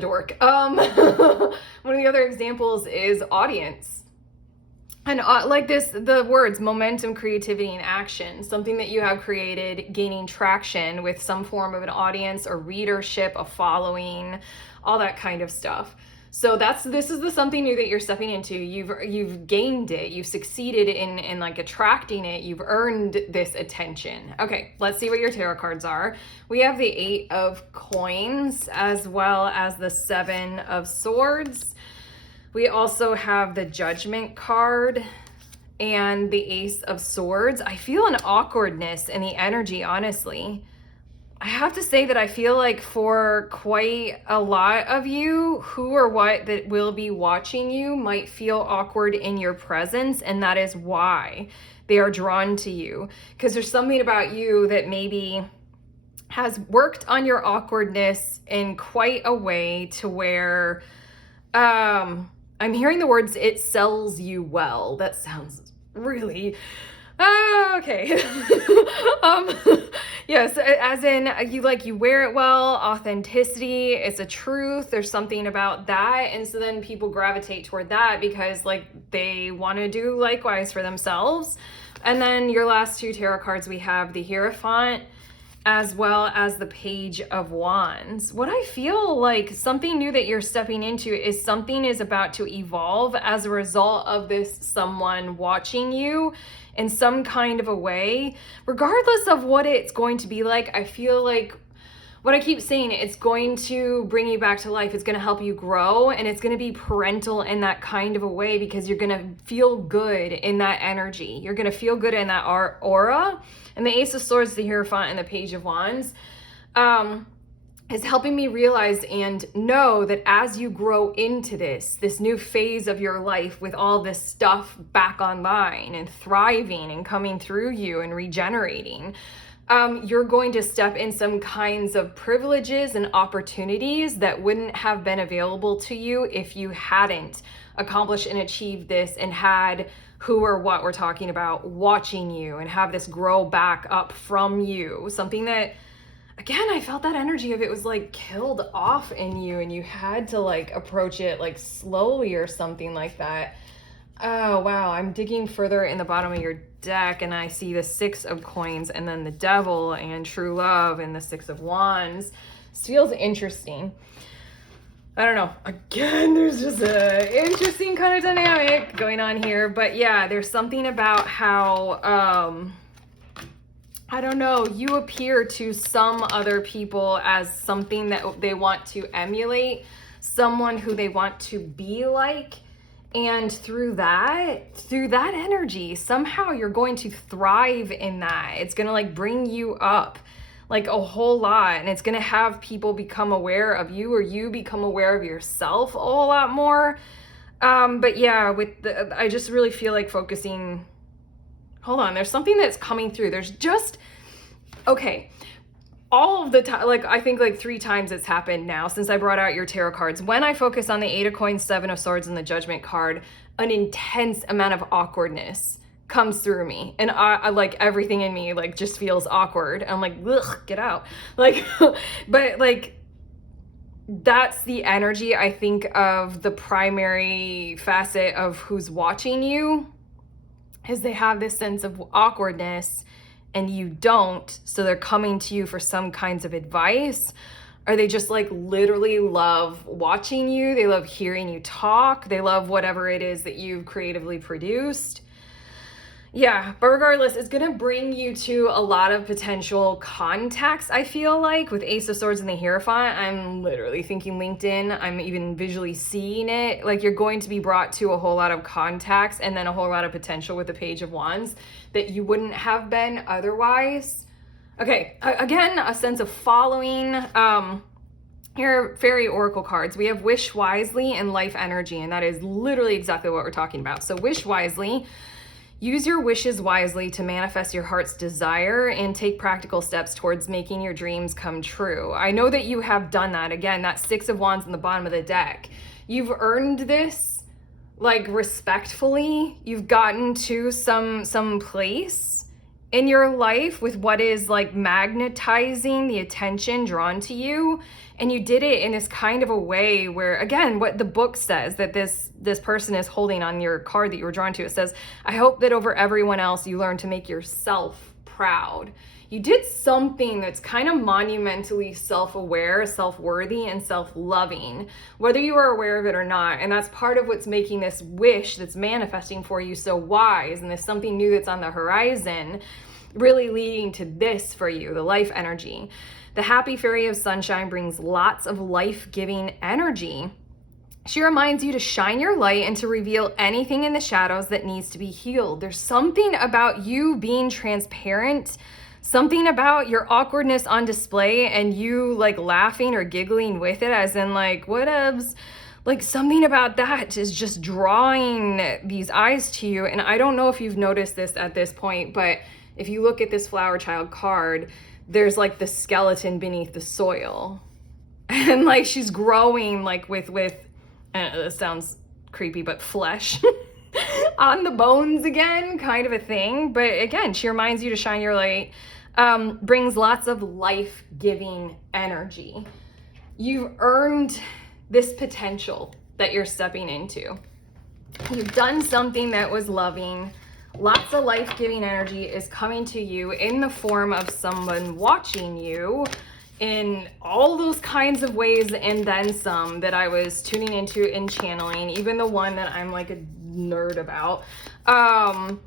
dork. One of the other examples is audience. And like this, the words momentum, creativity, and action, something that you have created, gaining traction with some form of an audience or readership, a following, all that kind of stuff. So this is the something new that you're stepping into. You've gained it. You've succeeded in like attracting it. You've earned this attention. Okay, let's see what your tarot cards are. We have the Eight of Coins as well as the Seven of Swords. We also have the Judgment card and the Ace of Swords. I feel an awkwardness in the energy, honestly. I have to say that I feel like for quite a lot of you, who or what that will be watching you might feel awkward in your presence, and that is why they are drawn to you. Because there's something about you that maybe has worked on your awkwardness in quite a way to where, I'm hearing the words, it sells you well. That sounds really, okay. Yes, as in you wear it well, authenticity, it's a truth. There's something about that. And so then people gravitate toward that because like they want to do likewise for themselves. And then your last two tarot cards, we have the Hierophant as well as the Page of Wands. What I feel like something new that you're stepping into is something is about to evolve as a result of this someone watching you in some kind of a way. Regardless of what it's going to be like, I feel like what I keep saying, it's going to bring you back to life. It's going to help you grow, and it's going to be parental in that kind of a way because you're going to feel good in that energy. You're going to feel good in that aura. And the Ace of Swords, the Hierophant, and the Page of Wands is helping me realize and know that as you grow into this new phase of your life with all this stuff back online and thriving and coming through you and regenerating, you're going to step in some kinds of privileges and opportunities that wouldn't have been available to you if you hadn't accomplished and achieved this and had who or what we're talking about watching you and have this grow back up from you. Something that, again, I felt that energy of it was like killed off in you and you had to like approach it like slowly or something like that. Oh, wow. I'm digging further in the bottom of your deck and I see the Six of Coins and then the Devil and True Love and the Six of Wands. This feels interesting. I don't know. Again, there's just an interesting kind of dynamic going on here. But yeah, there's something about how, I don't know, you appear to some other people as something that they want to emulate, someone who they want to be like. And through that energy, somehow you're going to thrive in that. It's going to like bring you up like a whole lot, and it's going to have people become aware of you or you become aware of yourself a whole lot more. But yeah, I just really feel like focusing, hold on, there's something that's coming through. There's just, okay, all of the time, like I think like 3 times it's happened now since I brought out your tarot cards. When I focus on the Eight of Coins, Seven of Swords, and the Judgment card, an intense amount of awkwardness comes through me, and I like everything in me like just feels awkward. I'm like, ugh, get out, like but like that's the energy I think of the primary facet of who's watching you, is they have this sense of awkwardness and you don't, so they're coming to you for some kinds of advice. Or they just like literally love watching you. They love hearing you talk. They love whatever it is that you've creatively produced. Yeah, but regardless, it's going to bring you to a lot of potential contacts, I feel like, with Ace of Swords and the Hierophant. I'm literally thinking LinkedIn. I'm even visually seeing it. Like, you're going to be brought to a whole lot of contacts and then a whole lot of potential with the Page of Wands that you wouldn't have been otherwise. Okay, again, a sense of following. Here are fairy oracle cards. We have Wish Wisely and Life Energy, and that is literally exactly what we're talking about. So wish wisely. Use your wishes wisely to manifest your heart's desire and take practical steps towards making your dreams come true. I know that you have done that. Again, that Six of Wands in the bottom of the deck. You've earned this, like, respectfully. You've gotten to some place in your life with what is like magnetizing the attention drawn to you. And you did it in this kind of a way where, again, what the book says that this person is holding on your card that you were drawn to, it says, I hope that over everyone else you learn to make yourself proud. You did something that's kind of monumentally self-aware, self-worthy, and self-loving, whether you are aware of it or not. And that's part of what's making this wish that's manifesting for you so wise, and there's something new that's on the horizon, really leading to this for you, the life energy. The happy fairy of sunshine brings lots of life-giving energy. She reminds you to shine your light and to reveal anything in the shadows that needs to be healed. There's something about you being transparent, something about your awkwardness on display and you like laughing or giggling with it, as in like, whatevs. Like, something about that is just drawing these eyes to you. And I don't know if you've noticed this at this point, but if you look at this flower child card, there's like the skeleton beneath the soil. And like she's growing like with it sounds creepy, but flesh on the bones again, kind of a thing. But again, she reminds you to shine your light, brings lots of life-giving energy. You've earned this potential that you're stepping into. You've done something that was loving. Lots of life-giving energy is coming to you in the form of someone watching you in all those kinds of ways and then some that I was tuning into and channeling, even the one that I'm like a nerd about. I'll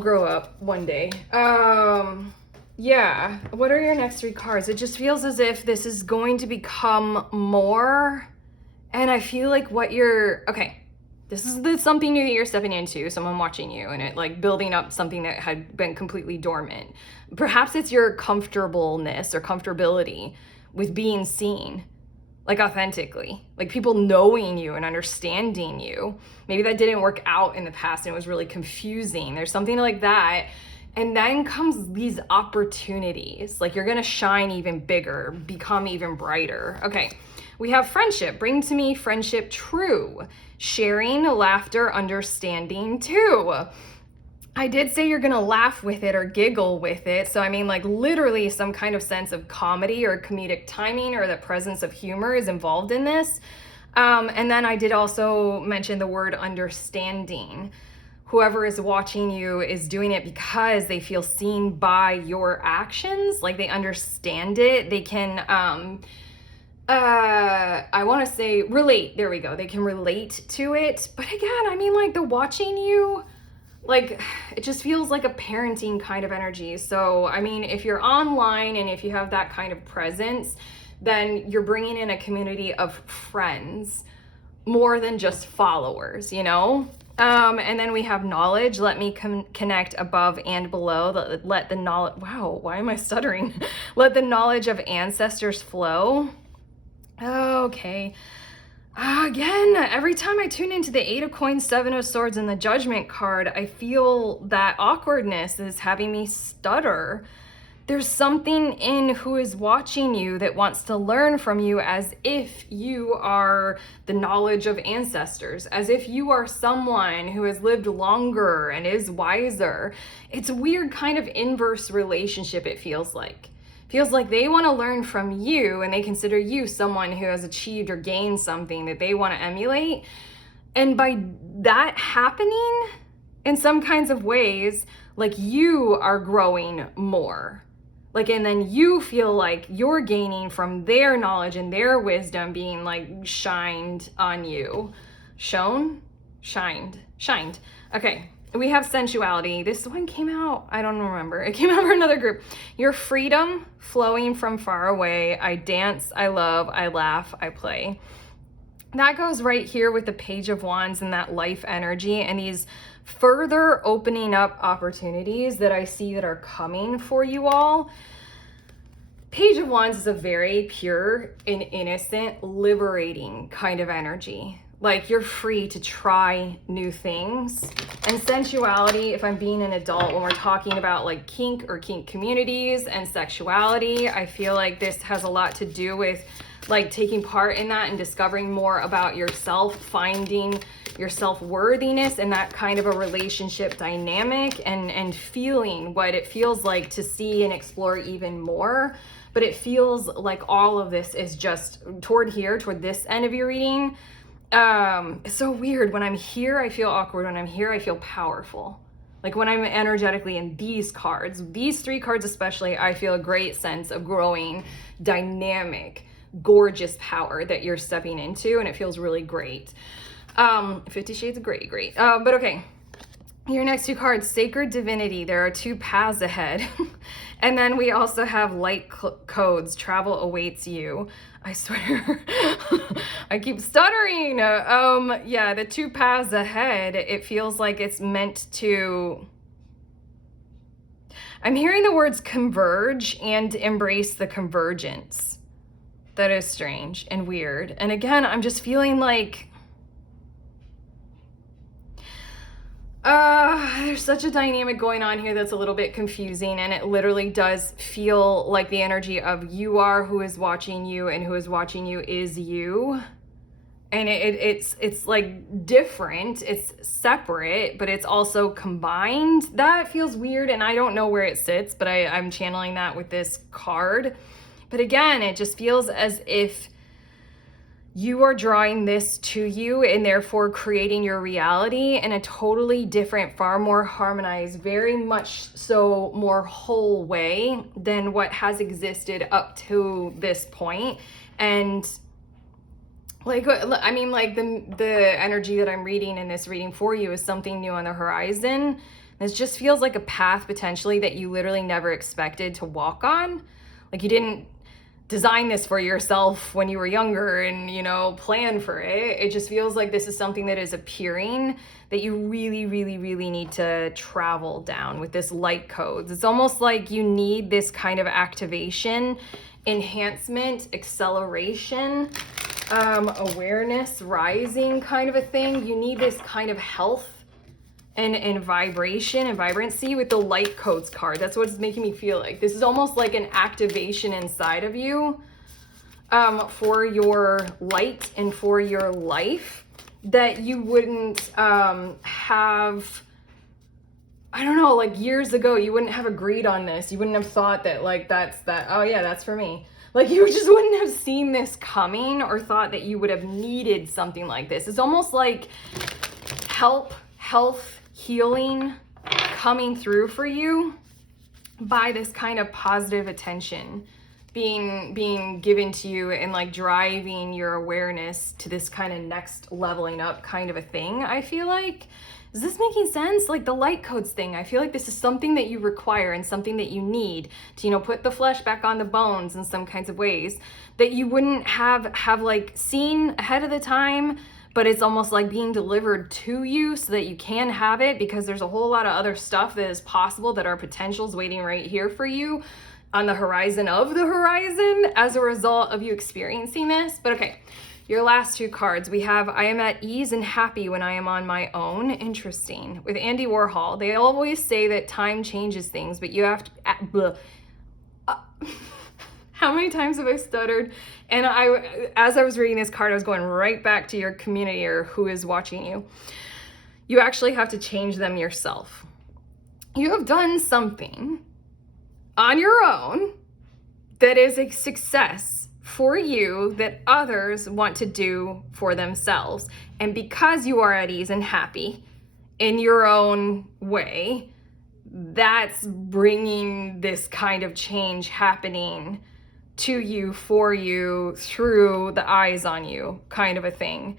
grow up one day. Yeah, what are your next three cards? It just feels as if this is going to become more, and I feel like okay, this is something new that you're stepping into, someone watching you, and it like building up something that had been completely dormant. Perhaps it's your comfortableness or comfortability with being seen, like authentically, like people knowing you and understanding you. Maybe that didn't work out in the past and it was really confusing. There's something like that. And then comes these opportunities, like you're gonna shine even bigger, become even brighter. Okay, we have friendship. Bring to me friendship true. Sharing, laughter, understanding too. I did say you're gonna laugh with it or giggle with it. So I mean, like literally some kind of sense of comedy or comedic timing or the presence of humor is involved in this. And then I did also mention the word understanding. Whoever is watching you is doing it because they feel seen by your actions, like they understand it. They can, I want to say relate. There we go. They can relate to it. But again, I mean, like the watching you, like it just feels like a parenting kind of energy. So, I mean, if you're online and if you have that kind of presence, then you're bringing in a community of friends more than just followers, you know? And then we have knowledge. Let me connect above and below. Let the knowledge, wow, why am I stuttering? Let the knowledge of ancestors flow. Okay. Again, every time I tune into the Eight of Coins, Seven of Swords, and the Judgment card, I feel that awkwardness is having me stutter. There's something in who is watching you that wants to learn from you as if you are the knowledge of ancestors, as if you are someone who has lived longer and is wiser. It's a weird kind of inverse relationship, it feels like. Feels like they want to learn from you and they consider you someone who has achieved or gained something that they want to emulate. And by that happening, in some kinds of ways, like you are growing more. Like, and then you feel like you're gaining from their knowledge and their wisdom being like shined on you. Shown? Shined. Okay. We have sensuality. This one came out, I don't remember. It came out for another group. Your freedom flowing from far away. I dance, I love, I laugh, I play. That goes right here with the Page of Wands and that life energy and these further opening up opportunities that I see that are coming for you all. Page of Wands is a very pure and innocent, liberating kind of energy. Like, you're free to try new things. And sensuality, if I'm being an adult, when we're talking about like kink or kink communities and sexuality, I feel like this has a lot to do with like taking part in that and discovering more about yourself, finding your self-worthiness and that kind of a relationship dynamic, and feeling what it feels like to see and explore even more. But it feels like all of this is just toward this end of your reading. It's so weird. When I'm here, I feel awkward. When I'm here, I feel powerful. Like, when I'm energetically in these cards, these 3 cards especially, I feel a great sense of growing, dynamic, gorgeous power that you're stepping into, and it feels really great. 50 Shades of Grey, great. But okay. Your next 2 cards, Sacred Divinity. There are 2 paths ahead. And then we also have Light Codes. Travel awaits you. I swear, I keep stuttering. Yeah, the 2 paths ahead, it feels like it's meant to... I'm hearing the words converge and embrace the convergence. That is strange and weird. And again, I'm just feeling like... there's such a dynamic going on here that's a little bit confusing, and it literally does feel like the energy of you are who is watching you, and who is watching you is you. And it's like different, it's separate, but it's also combined. That feels weird, and I don't know where it sits, but I'm channeling that with this card. But again, it just feels as if you are drawing this to you and therefore creating your reality in a totally different, far more harmonized, very much so more whole way than what has existed up to this point. And like, I mean, like the energy that I'm reading in this reading for you is something new on the horizon. This just feels like a path potentially that you literally never expected to walk on. Like, you didn't design this for yourself when you were younger and, you know, plan for it. It just feels like this is something that is appearing that you really, really, really need to travel down with this light codes. It's almost like you need this kind of activation, enhancement, acceleration, awareness, rising kind of a thing. You need this kind of health and vibration and vibrancy with the light codes card. That's what it's making me feel like. This is almost like an activation inside of you for your light and for your life that you wouldn't have, I don't know, like years ago, you wouldn't have agreed on this. You wouldn't have thought that like, oh yeah, that's for me. Like, you just wouldn't have seen this coming or thought that you would have needed something like this. It's almost like health, healing coming through for you by this kind of positive attention being given to you, and like driving your awareness to this kind of next leveling up kind of a thing. I feel like, is this making sense? Like the light codes thing, I feel like this is something that you require and something that you need to, you know, put the flesh back on the bones in some kinds of ways that you wouldn't have like seen ahead of the time. But it's almost like being delivered to you so that you can have it, because there's a whole lot of other stuff that is possible, that are potentials waiting right here for you on the horizon of the horizon as a result of you experiencing this. But okay, your last 2 cards, we have I am at ease and happy when I am on my own. Interesting. With Andy Warhol, they always say that time changes things, but you have to... How many times have I stuttered? And as I was reading this card, I was going right back to your community or who is watching you. You actually have to change them yourself. You have done something on your own that is a success for you that others want to do for themselves. And because you are at ease and happy in your own way, that's bringing this kind of change happening to you, for you, through the eyes on you kind of a thing.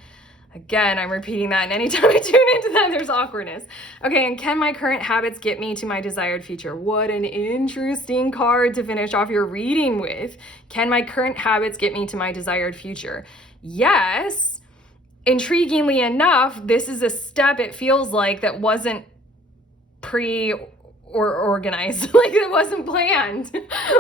Again, I'm repeating that, and anytime I tune into that, there's awkwardness. Okay, and can my current habits get me to my desired future? What an interesting card to finish off your reading with. Can my current habits get me to my desired future? Yes. Intriguingly enough, this is a step, it feels like, that wasn't organized. Like, it wasn't planned.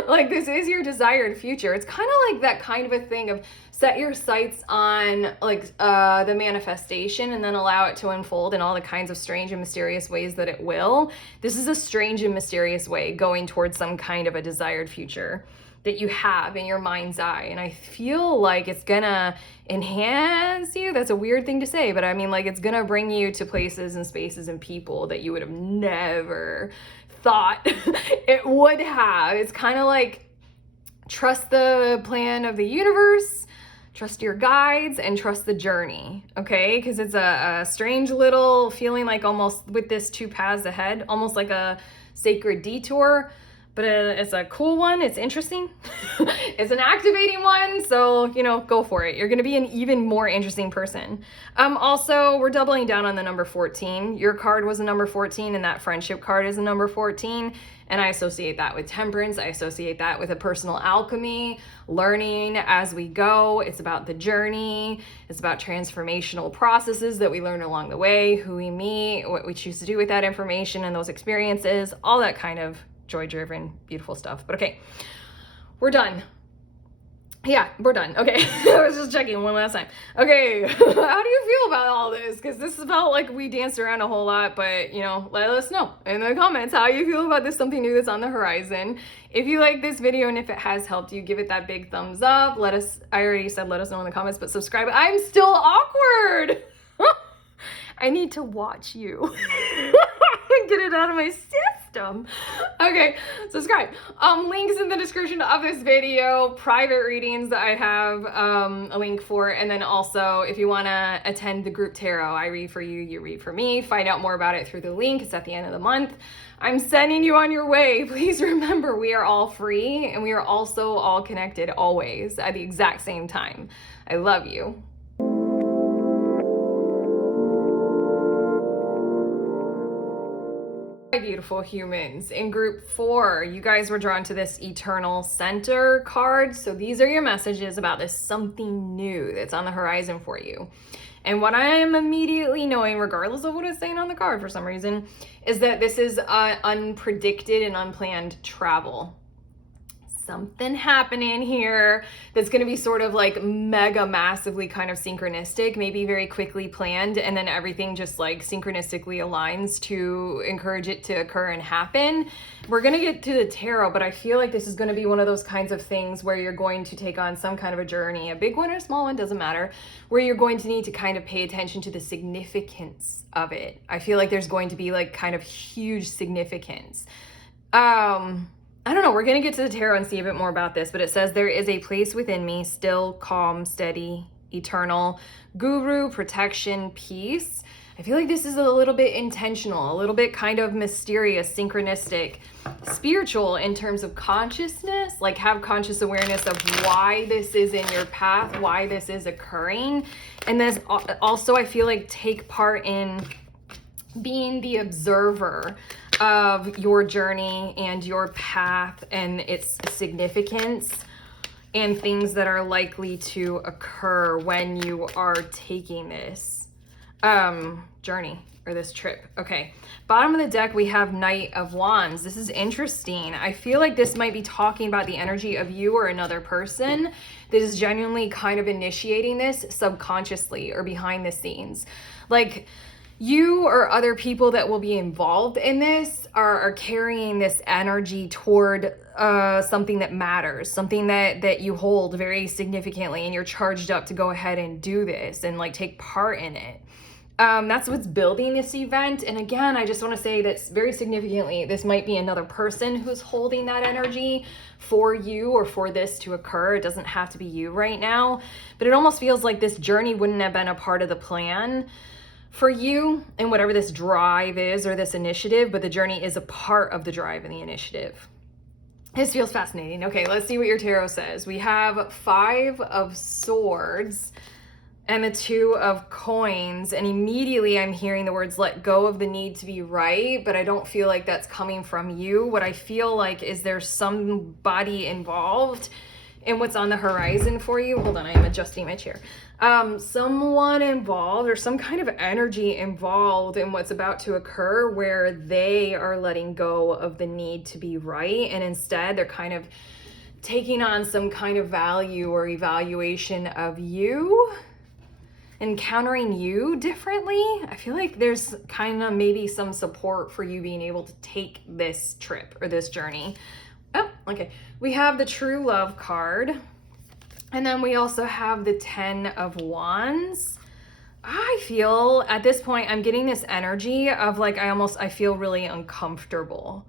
Like, this is your desired future. It's kind of like that kind of a thing of set your sights on like the manifestation and then allow it to unfold in all the kinds of strange and mysterious ways that it will. This is a strange and mysterious way going towards some kind of a desired future that you have in your mind's eye. And I feel like it's gonna enhance you. That's a weird thing to say, but I mean, like, it's gonna bring you to places and spaces and people that you would have never thought it would have. It's kind of like trust the plan of the universe, trust your guides, and trust the journey, okay? Because it's a strange little feeling, like almost with this two paths ahead, almost like a sacred detour, but it's a cool one. It's interesting. It's an activating one, so, you know, go for it. You're going to be an even more interesting person. Also, we're doubling down on the number 14. Your card was a number 14, and that friendship card is a number 14. And I associate that with temperance. I associate that with a personal alchemy, learning as we go. It's about the journey. It's about transformational processes that we learn along the way, who we meet, what we choose to do with that information and those experiences, all that kind of joy-driven, beautiful stuff. But okay, we're done. Yeah, we're done. Okay, I was just checking one last time. Okay, how do you feel about all this? Because this felt like we danced around a whole lot, but, you know, let us know in the comments how you feel about this, something new that's on the horizon. If you like this video and if it has helped you, give it that big thumbs up. I already said let us know in the comments, but subscribe. I'm still awkward. I need to watch you. Get it out of my system. Okay, subscribe. Links in the description of this video, private readings that I have a link for, and then also if you want to attend the group tarot, I read for you, you read for me. Find out more about it through the link. It's at the end of the month. I'm sending you on your way. Please remember, we are all free and we are also all connected always at the exact same time. I love you. Beautiful humans. In group 4, you guys were drawn to this Eternal Center card. So these are your messages about this something new that's on the horizon for you. And what I am immediately knowing, regardless of what it's saying on the card for some reason, is that this is unpredicted and unplanned travel. Something happening here that's going to be sort of like mega massively kind of synchronistic, maybe very quickly planned, and then everything just like synchronistically aligns to encourage it to occur and happen. We're going to get to the tarot, but I feel like this is going to be one of those kinds of things where you're going to take on some kind of a journey, a big one or a small one, doesn't matter, where you're going to need to kind of pay attention to the significance of it. I feel like there's going to be like kind of huge significance. I don't know, we're going to get to the tarot and see a bit more about this, but it says there is a place within me, still, calm, steady, eternal, guru, protection, peace. I feel like this is a little bit intentional, a little bit kind of mysterious, synchronistic, spiritual in terms of consciousness, like have conscious awareness of why this is in your path, why this is occurring. And then also I feel like take part in being the observer of your journey and your path and its significance and things that are likely to occur when you are taking this journey or this trip. Okay, bottom of the deck we have Knight of Wands. This is interesting. I feel like this might be talking about the energy of you or another person that is genuinely kind of initiating this subconsciously or behind the scenes. Like, you or other people that will be involved in this are carrying this energy toward something that matters, something that you hold very significantly, and you're charged up to go ahead and do this and like take part in it. That's what's building this event. And again, I just want to say that very significantly, this might be another person who's holding that energy for you or for this to occur. It doesn't have to be you right now, but it almost feels like this journey wouldn't have been a part of the plan for you and whatever this drive is or this initiative, but the journey is a part of the drive and the initiative. This feels fascinating. Okay, let's see what your tarot says. We have 5 of Swords and the 2 of Coins, and immediately I'm hearing the words let go of the need to be right, but I don't feel like that's coming from you. What I feel like is there's somebody involved in what's on the horizon for you. Hold on, I am adjusting my chair. Someone involved or some kind of energy involved in what's about to occur where they are letting go of the need to be right, and instead they're kind of taking on some kind of value or evaluation of you, encountering you differently. I feel like there's kind of maybe some support for you being able to take this trip or this journey. Oh, okay. We have the True Love card. And then we also have the 10 of Wands. I feel at this point, I'm getting this energy of like, I feel really uncomfortable.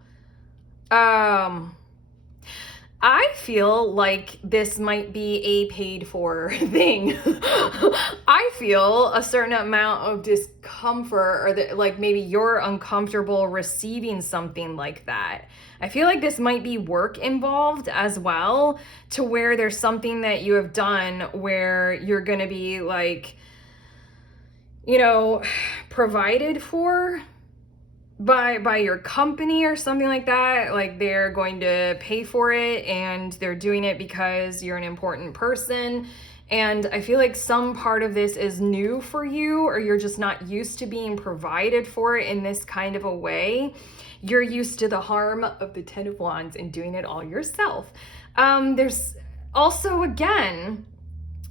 I feel like this might be a paid for thing. I feel a certain amount of discomfort, or that like maybe you're uncomfortable receiving something like that. I feel like this might be work involved as well, to where there's something that you have done where you're going to be like, you know, provided for by your company or something like that. Like they're going to pay for it and they're doing it because you're an important person. And I feel like some part of this is new for you, or you're just not used to being provided for in this kind of a way. You're used to the harm of the 10 of Wands and doing it all yourself. There's also, again,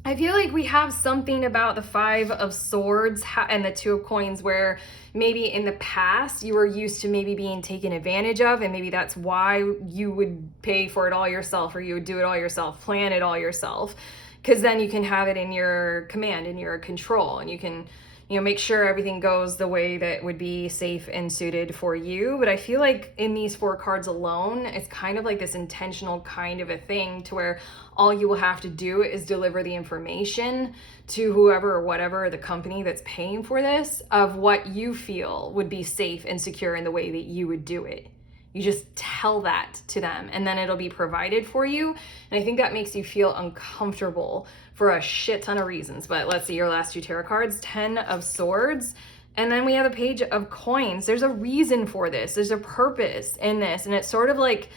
I feel like we have something about the 5 of Swords and the 2 of Coins where maybe in the past you were used to maybe being taken advantage of, and maybe that's why you would pay for it all yourself, or you would do it all yourself, plan it all yourself, because then you can have it in your command, in your control, and you can, you know, make sure everything goes the way that would be safe and suited for you. But I feel like in these 4 cards alone, it's kind of like this intentional kind of a thing to where all you will have to do is deliver the information to whoever or whatever the company that's paying for this of what you feel would be safe and secure in the way that you would do it. You just tell that to them and then it'll be provided for you. And I think that makes you feel uncomfortable for a shit ton of reasons. But let's see your last 2 tarot cards. 10 of Swords. And then we have a Page of Coins. There's a reason for this. There's a purpose in this. And it's sort of like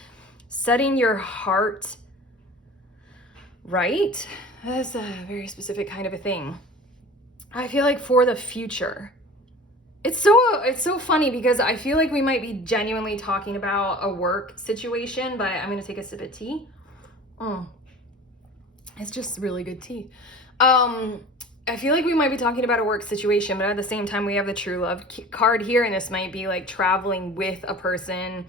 setting your heart right. That's a very specific kind of a thing. I feel like for the future. It's so funny because I feel like we might be genuinely talking about a work situation, but I'm gonna take a sip of tea. It's just really good tea. I feel like we might be talking about a work situation, but at the same time we have the True Love card here, and this might be like traveling with a person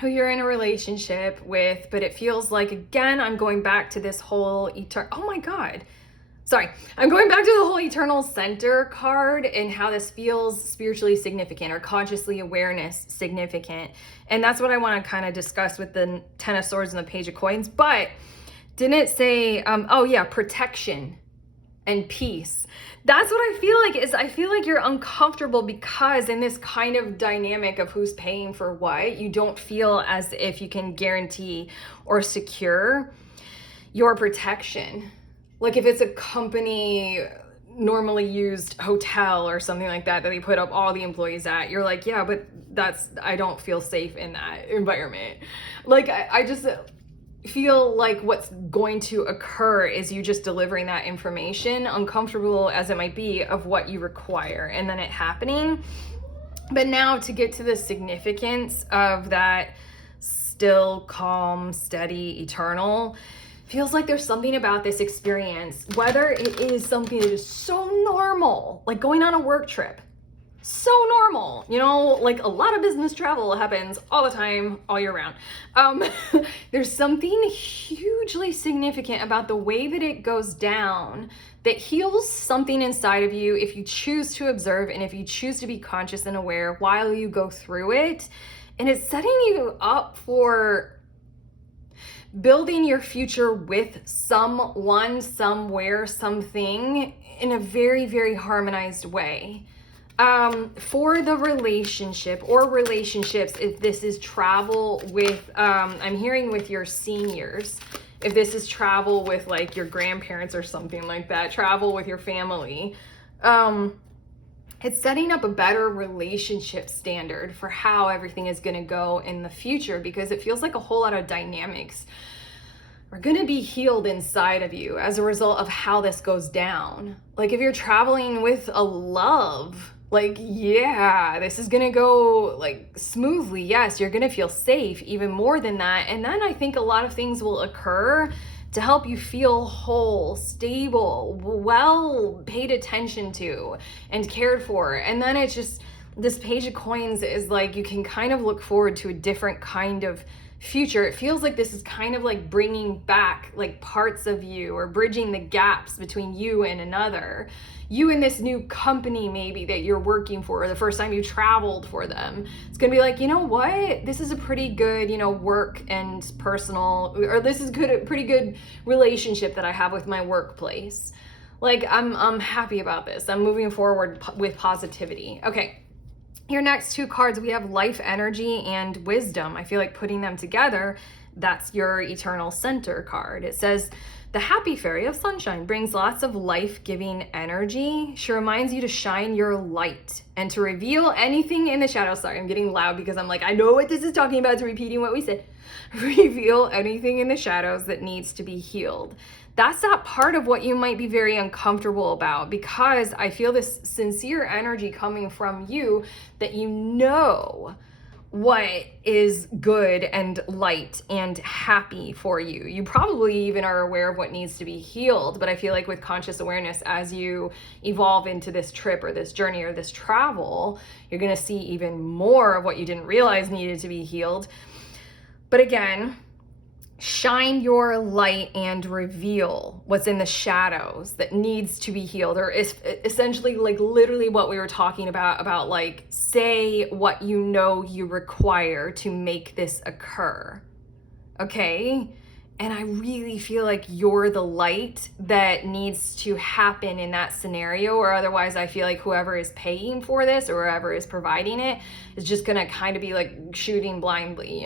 who you're in a relationship with, but it feels like, again, I'm going back to this whole oh my God. Sorry, I'm going back to the whole Eternal Center card and how this feels spiritually significant or consciously awareness significant. And that's what I want to kind of discuss with the 10 of Swords and the Page of Coins. But didn't it say, oh yeah, protection and peace. That's what I feel like. Is I feel like you're uncomfortable because in this kind of dynamic of who's paying for what, you don't feel as if you can guarantee or secure your protection. Like if it's a company normally used hotel or something like that they put up all the employees at, you're like, yeah, but I don't feel safe in that environment. Like I just feel like what's going to occur is you just delivering that information, uncomfortable as it might be, of what you require, and then it happening. But now to get to the significance of that still, calm, steady, eternal, feels like there's something about this experience, whether it is something that is so normal, like going on a work trip, so normal, you know, like a lot of business travel happens all the time, all year round. There's something hugely significant about the way that it goes down that heals something inside of you if you choose to observe and if you choose to be conscious and aware while you go through it. And it's setting you up for building your future with someone, somewhere, something in a very, very harmonized way. For the relationship or relationships, if this is travel with, I'm hearing with your seniors, if this is travel with like your grandparents or something like that, travel with your family, it's setting up a better relationship standard for how everything is going to go in the future, because it feels like a whole lot of dynamics are going to be healed inside of you as a result of how this goes down. Like if you're traveling with a love, like, yeah, this is going to go like smoothly. Yes, you're going to feel safe, even more than that. And then I think a lot of things will occur to help you feel whole, stable, well paid attention to and cared for. And then it's just, this Page of Coins is like, you can kind of look forward to a different kind of future. It feels like this is kind of like bringing back like parts of you, or bridging the gaps between you and another. You in this new company maybe that you're working for, or the first time you traveled for them. It's gonna be like, you know what? This is a pretty good, work and personal, or this is good, a pretty good relationship that I have with my workplace. Like I'm happy about this. I'm moving forward with positivity. Okay. Your next two cards, we have Life Energy and Wisdom. I feel like putting them together, that's your Eternal Center card. It says, the happy fairy of sunshine brings lots of life-giving energy. She reminds you to shine your light and to reveal anything in the shadows. Sorry, I'm getting loud because I'm like, I know what this is talking about, so repeating what we said. Reveal anything in the shadows that needs to be healed. That's that part of what you might be very uncomfortable about, because I feel this sincere energy coming from you that you know what is good and light and happy for you. You probably even are aware of what needs to be healed, but I feel like with conscious awareness, as you evolve into this trip or this journey or this travel, you're gonna see even more of what you didn't realize needed to be healed. But again, shine your light and reveal what's in the shadows that needs to be healed, or is essentially like literally what we were talking about like, say what you know you require to make this occur. Okay? And I really feel like you're the light that needs to happen in that scenario, or otherwise I feel like whoever is paying for this or whoever is providing it is just gonna kind of be like shooting blindly,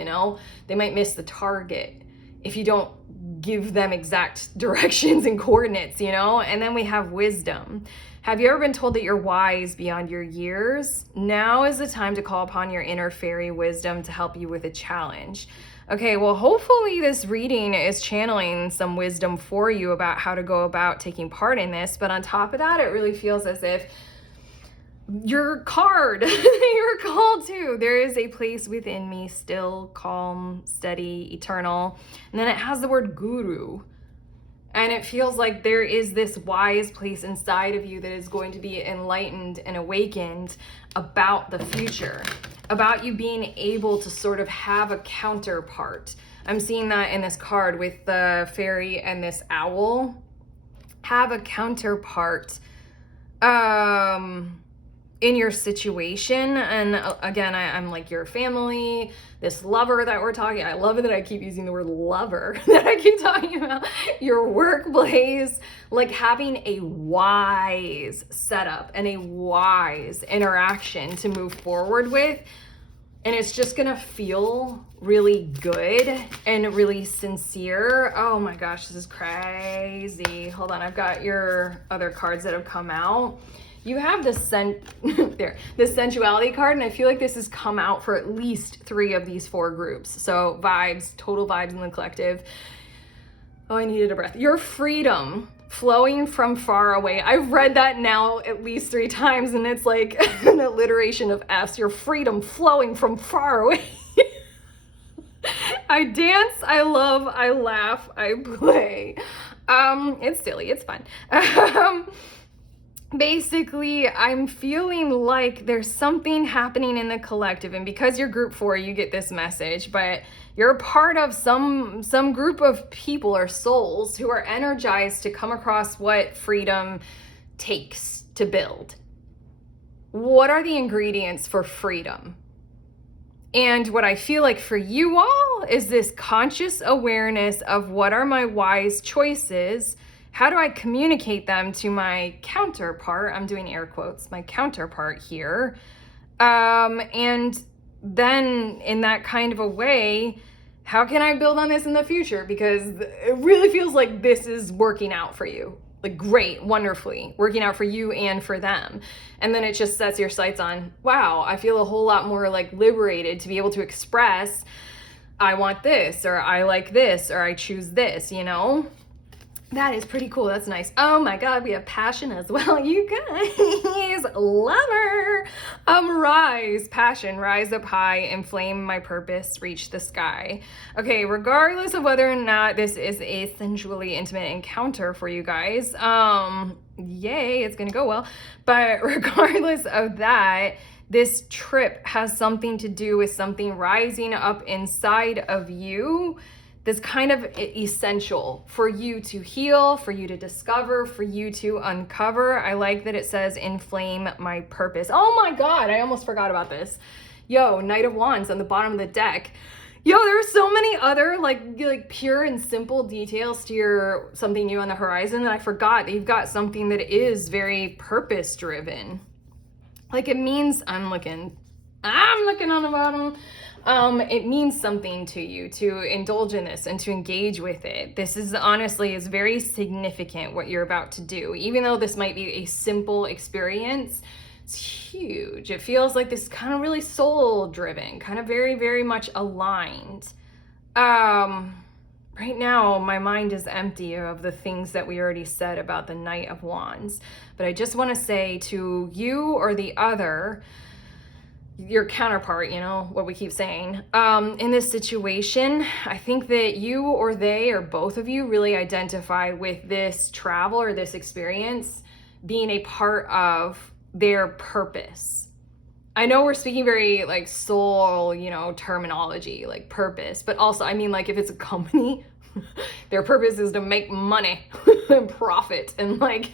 They might miss the target if you don't give them exact directions and coordinates, And then we have Wisdom. Have you ever been told that you're wise beyond your years? Now is the time to call upon your inner fairy wisdom to help you with a challenge. Okay, well, hopefully this reading is channeling some wisdom for you about how to go about taking part in this. But on top of that, it really feels as if your card, you're called to. There is a place within me, still, calm, steady, eternal. And then it has the word guru. And it feels like there is this wise place inside of you that is going to be enlightened and awakened about the future, about you being able to sort of have a counterpart. I'm seeing that in this card with the fairy and this owl. Have a counterpart in your situation. And again, I'm like your family, this lover that we're talking, I love it that I keep using the word lover, that I keep talking about your workplace, like having a wise setup and a wise interaction to move forward with. And it's just gonna feel really good and really sincere. Oh my gosh, this is crazy. Hold on, I've got your other cards that have come out. You have the the sensuality card, and I feel like this has come out for at least 3 of these 4 groups. So vibes, total vibes in the collective. Oh, I needed a breath. Your freedom flowing from far away. I've read that now at least 3 times, and it's like an alliteration of S. Your freedom flowing from far away. I dance, I love, I laugh, I play. It's silly, it's fun. Basically, I'm feeling like there's something happening in the collective, and because you're group 4, you get this message, but you're a part of some group of people or souls who are energized to come across what freedom takes to build. What are the ingredients for freedom? And what I feel like for you all is this conscious awareness of what are my wise choices. how do I communicate them to my counterpart? I'm doing air quotes, my counterpart here. And then in that kind of a way, how can I build on this in the future? Because it really feels like this is working out for you. Like great, wonderfully, working out for you and for them. And then it just sets your sights on, wow, I feel a whole lot more like liberated to be able to express, I want this, or I like this, or I choose this, you know? That is pretty cool. That's nice. Oh my God, we have passion as well, you guys. Lover. Rise, passion, rise up high, inflame my purpose, reach the sky. Okay, regardless of whether or not this is a sensually intimate encounter for you guys, yay, it's gonna go well. But regardless of that, this trip has something to do with something rising up inside of you that's kind of essential for you to heal, for you to discover, for you to uncover. I like that it says inflame my purpose. Oh my God, I almost forgot about this. Yo, Knight of Wands on the bottom of the deck. Yo, there are so many other like pure and simple details to your something new on the horizon that I forgot that you've got something that is very purpose driven. Like it means, I'm looking on the bottom. It means something to you to indulge in this and to engage with it. This is honestly is very significant what you're about to do. Even though this might be a simple experience, it's huge. It feels like this kind of really soul driven, kind of very, very much aligned. Right now, my mind is empty of the things that we already said about the Knight of Wands. But I just want to say to you or the other, your counterpart, you know, what we keep saying, in this situation, I think that you or they or both of you really identify with this travel or this experience being a part of their purpose. I know we're speaking very like soul, you know, terminology, like purpose, but also, I mean, like if it's a company, their purpose is to make money and profit, and like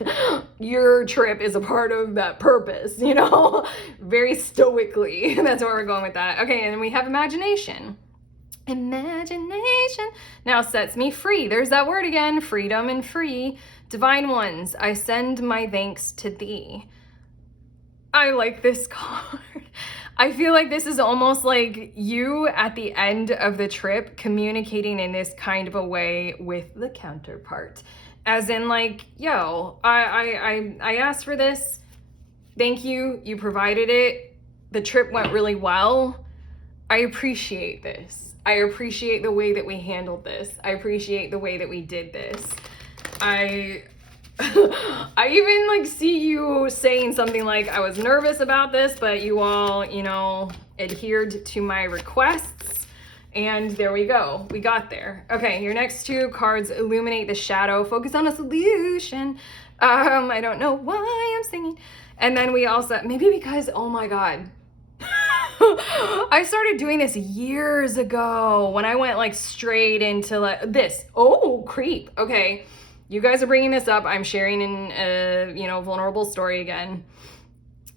your trip is a part of that purpose, you know, very stoically. That's where we're going with that. Okay, and we have imagination. Imagination now sets me free. There's that word again, freedom and free. Divine ones, I send my thanks to thee. I like this card. I feel like this is almost like you at the end of the trip communicating in this kind of a way with the counterpart. As in like, yo, I asked for this. Thank you. You provided it. The trip went really well. I appreciate this. I appreciate the way that we handled this. I appreciate the way that we did this. I even like see you saying something like, I was nervous about this, but you all, you know, adhered to my requests. And there we go. We got there. Okay, your next two cards illuminate the shadow, focus on a solution. I don't know why I'm singing. And then we also, maybe because, oh my God. I started doing this years ago when I went like straight into like this. Oh, creep. Okay. You guys are bringing this up. I'm sharing in a, you know, vulnerable story again.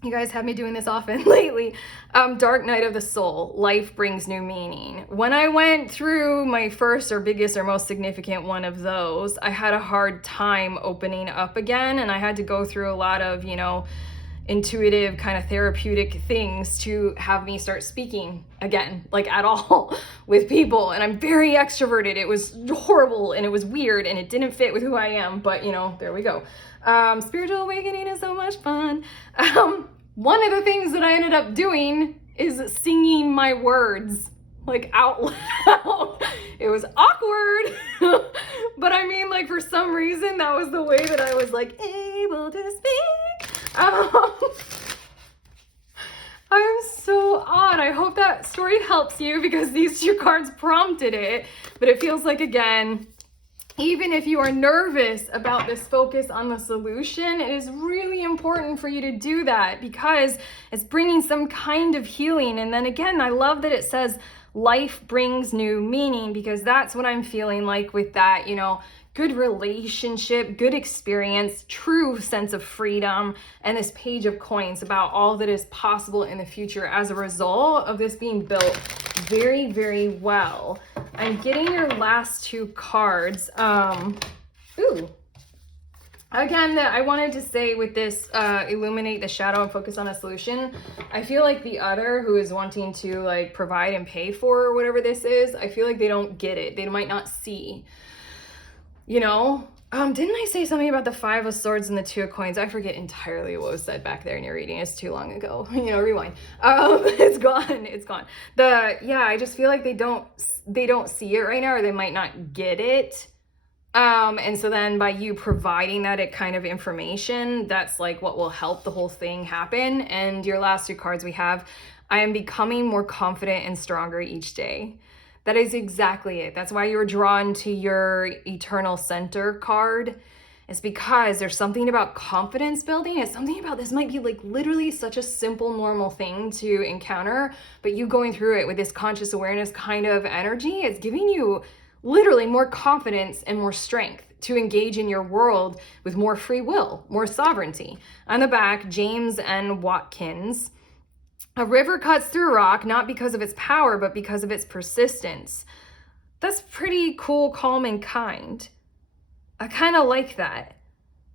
You guys have me doing this often lately. Dark night of the soul. Life brings new meaning. When I went through my first or biggest or most significant one of those, I had a hard time opening up again. And I had to go through a lot of, you know, intuitive kind of therapeutic things to have me start speaking again, like at all with people. And I'm very extroverted. It was horrible and it was weird and it didn't fit with who I am, but you know, there we go. Spiritual awakening is so much fun. One of the things that I ended up doing is singing my words like out loud. It was awkward, but I mean, like for some reason that was the way that I was like able to speak. I'm so odd. I hope that story helps you because these two cards prompted it, but it feels like, again, even if you are nervous about this focus on the solution, it is really important for you to do that because it's bringing some kind of healing. And then again, I love that it says life brings new meaning because that's what I'm feeling like with that, you know, good relationship, good experience, true sense of freedom, and this page of coins about all that is possible in the future as a result of this being built very, very well. I'm getting your last two cards. Ooh, Again, I wanted to say with this, illuminate the shadow and focus on a solution. I feel like the other who is wanting to like provide and pay for whatever this is, I feel like they don't get it. They might not see, you know? Didn't I say something about the 5 of Swords and the 2 of Coins? I forget entirely what was said back there in your reading. It's too long ago. You know, rewind. It's gone. It's gone. Yeah, I just feel like they don't see it right now, or they might not get it. And so then by you providing that kind of information, that's like what will help the whole thing happen. And your last 2 cards we have, I am becoming more confident and stronger each day. That is exactly it. That's why you were drawn to your Eternal Center card. It's because there's something about confidence building. It's something about, this might be like literally such a simple, normal thing to encounter, but you going through it with this conscious awareness kind of energy, it's giving you literally more confidence and more strength to engage in your world with more free will, more sovereignty. On the back, James N. Watkins. A river cuts through rock, not because of its power, but because of its persistence. That's pretty cool, calm, and kind. I kind of like that.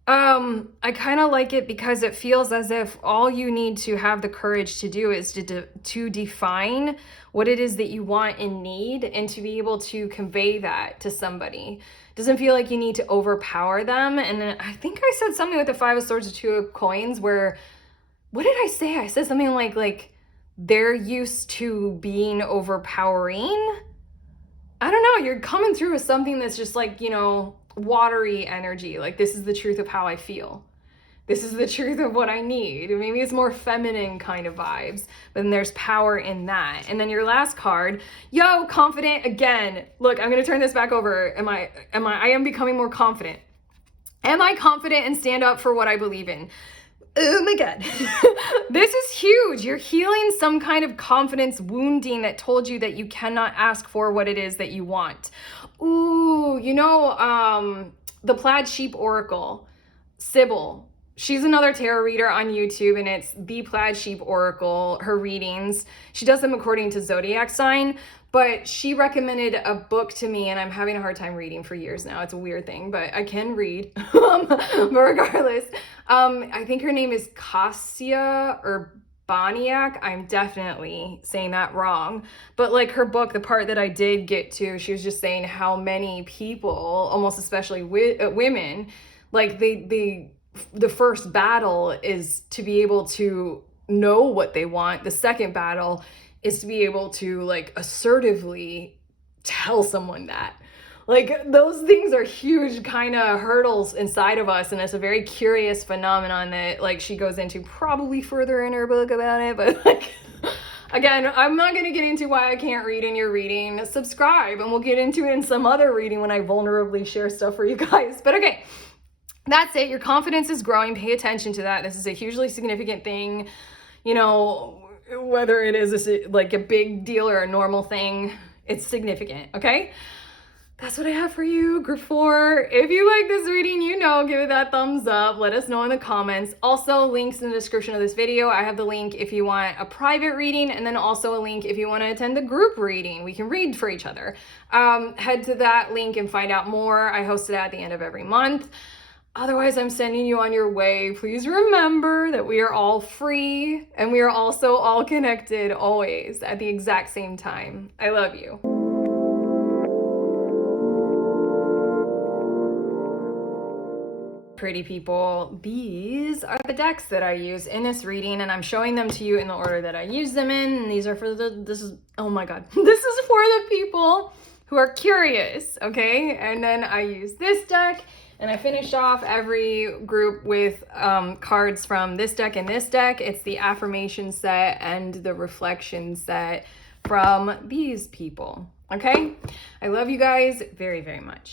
I kind of like it because it feels as if all you need to have the courage to do is to define what it is that you want and need, and to be able to convey that to somebody. It doesn't feel like you need to overpower them. And then I think I said something with the 5 of Swords and 2 of Coins where, what did I say? I said something like they're used to being overpowering. I don't know. You're coming through with something that's just like, you know, watery energy. Like, this is the truth of how I feel. This is the truth of what I need. Maybe it's more feminine kind of vibes, but then there's power in that. And then your last card, yo, confident again. Look, I'm going to turn this back over. I am becoming more confident. Am I confident and stand up for what I believe in? Oh my God. This is huge. You're healing some kind of confidence wounding that told you that you cannot ask for what it is that you want. Ooh, you know, the Plaid Sheep Oracle, Sybil. She's another tarot reader on YouTube, and it's the Plaid Sheep Oracle, her readings. She does them according to zodiac sign, but she recommended a book to me, and I'm having a hard time reading for years now. It's a weird thing, but I can read. But regardless, I think her name is Cassia or Boniak. I'm definitely saying that wrong. But like her book, the part that I did get to, she was just saying how many people, almost especially women, like the first battle is to be able to know what they want. The second battle is to be able to like assertively tell someone that. Like, those things are huge kind of hurdles inside of us, and it's a very curious phenomenon that like she goes into probably further in her book about it. But like, again, I'm not going to get into why I can't read in your reading. Subscribe and we'll get into it in some other reading when I vulnerably share stuff for you guys. But okay, that's it. Your confidence is growing. Pay attention to that. This is a hugely significant thing, you know, whether it is like a big deal or a normal thing, it's significant. Okay. That's what I have for you, group 4. If you like this reading, you know, give it that thumbs up. Let us know in the comments. Also, links in the description of this video. I have the link if you want a private reading, and then also a link if you want to attend the group reading. We can read for each other. Head to that link and find out more. I host it at the end of every month. Otherwise, I'm sending you on your way. Please remember that we are all free, and we are also all connected always at the exact same time. I love you. Pretty people, these are the decks that I use in this reading, and I'm showing them to you in the order that I use them in. And these are for oh my God, this is for the people who are curious, okay? And then I use this deck, and I finish off every group with cards from this deck and this deck. It's the affirmation set and the reflection set from these people, okay? I love you guys very, very much.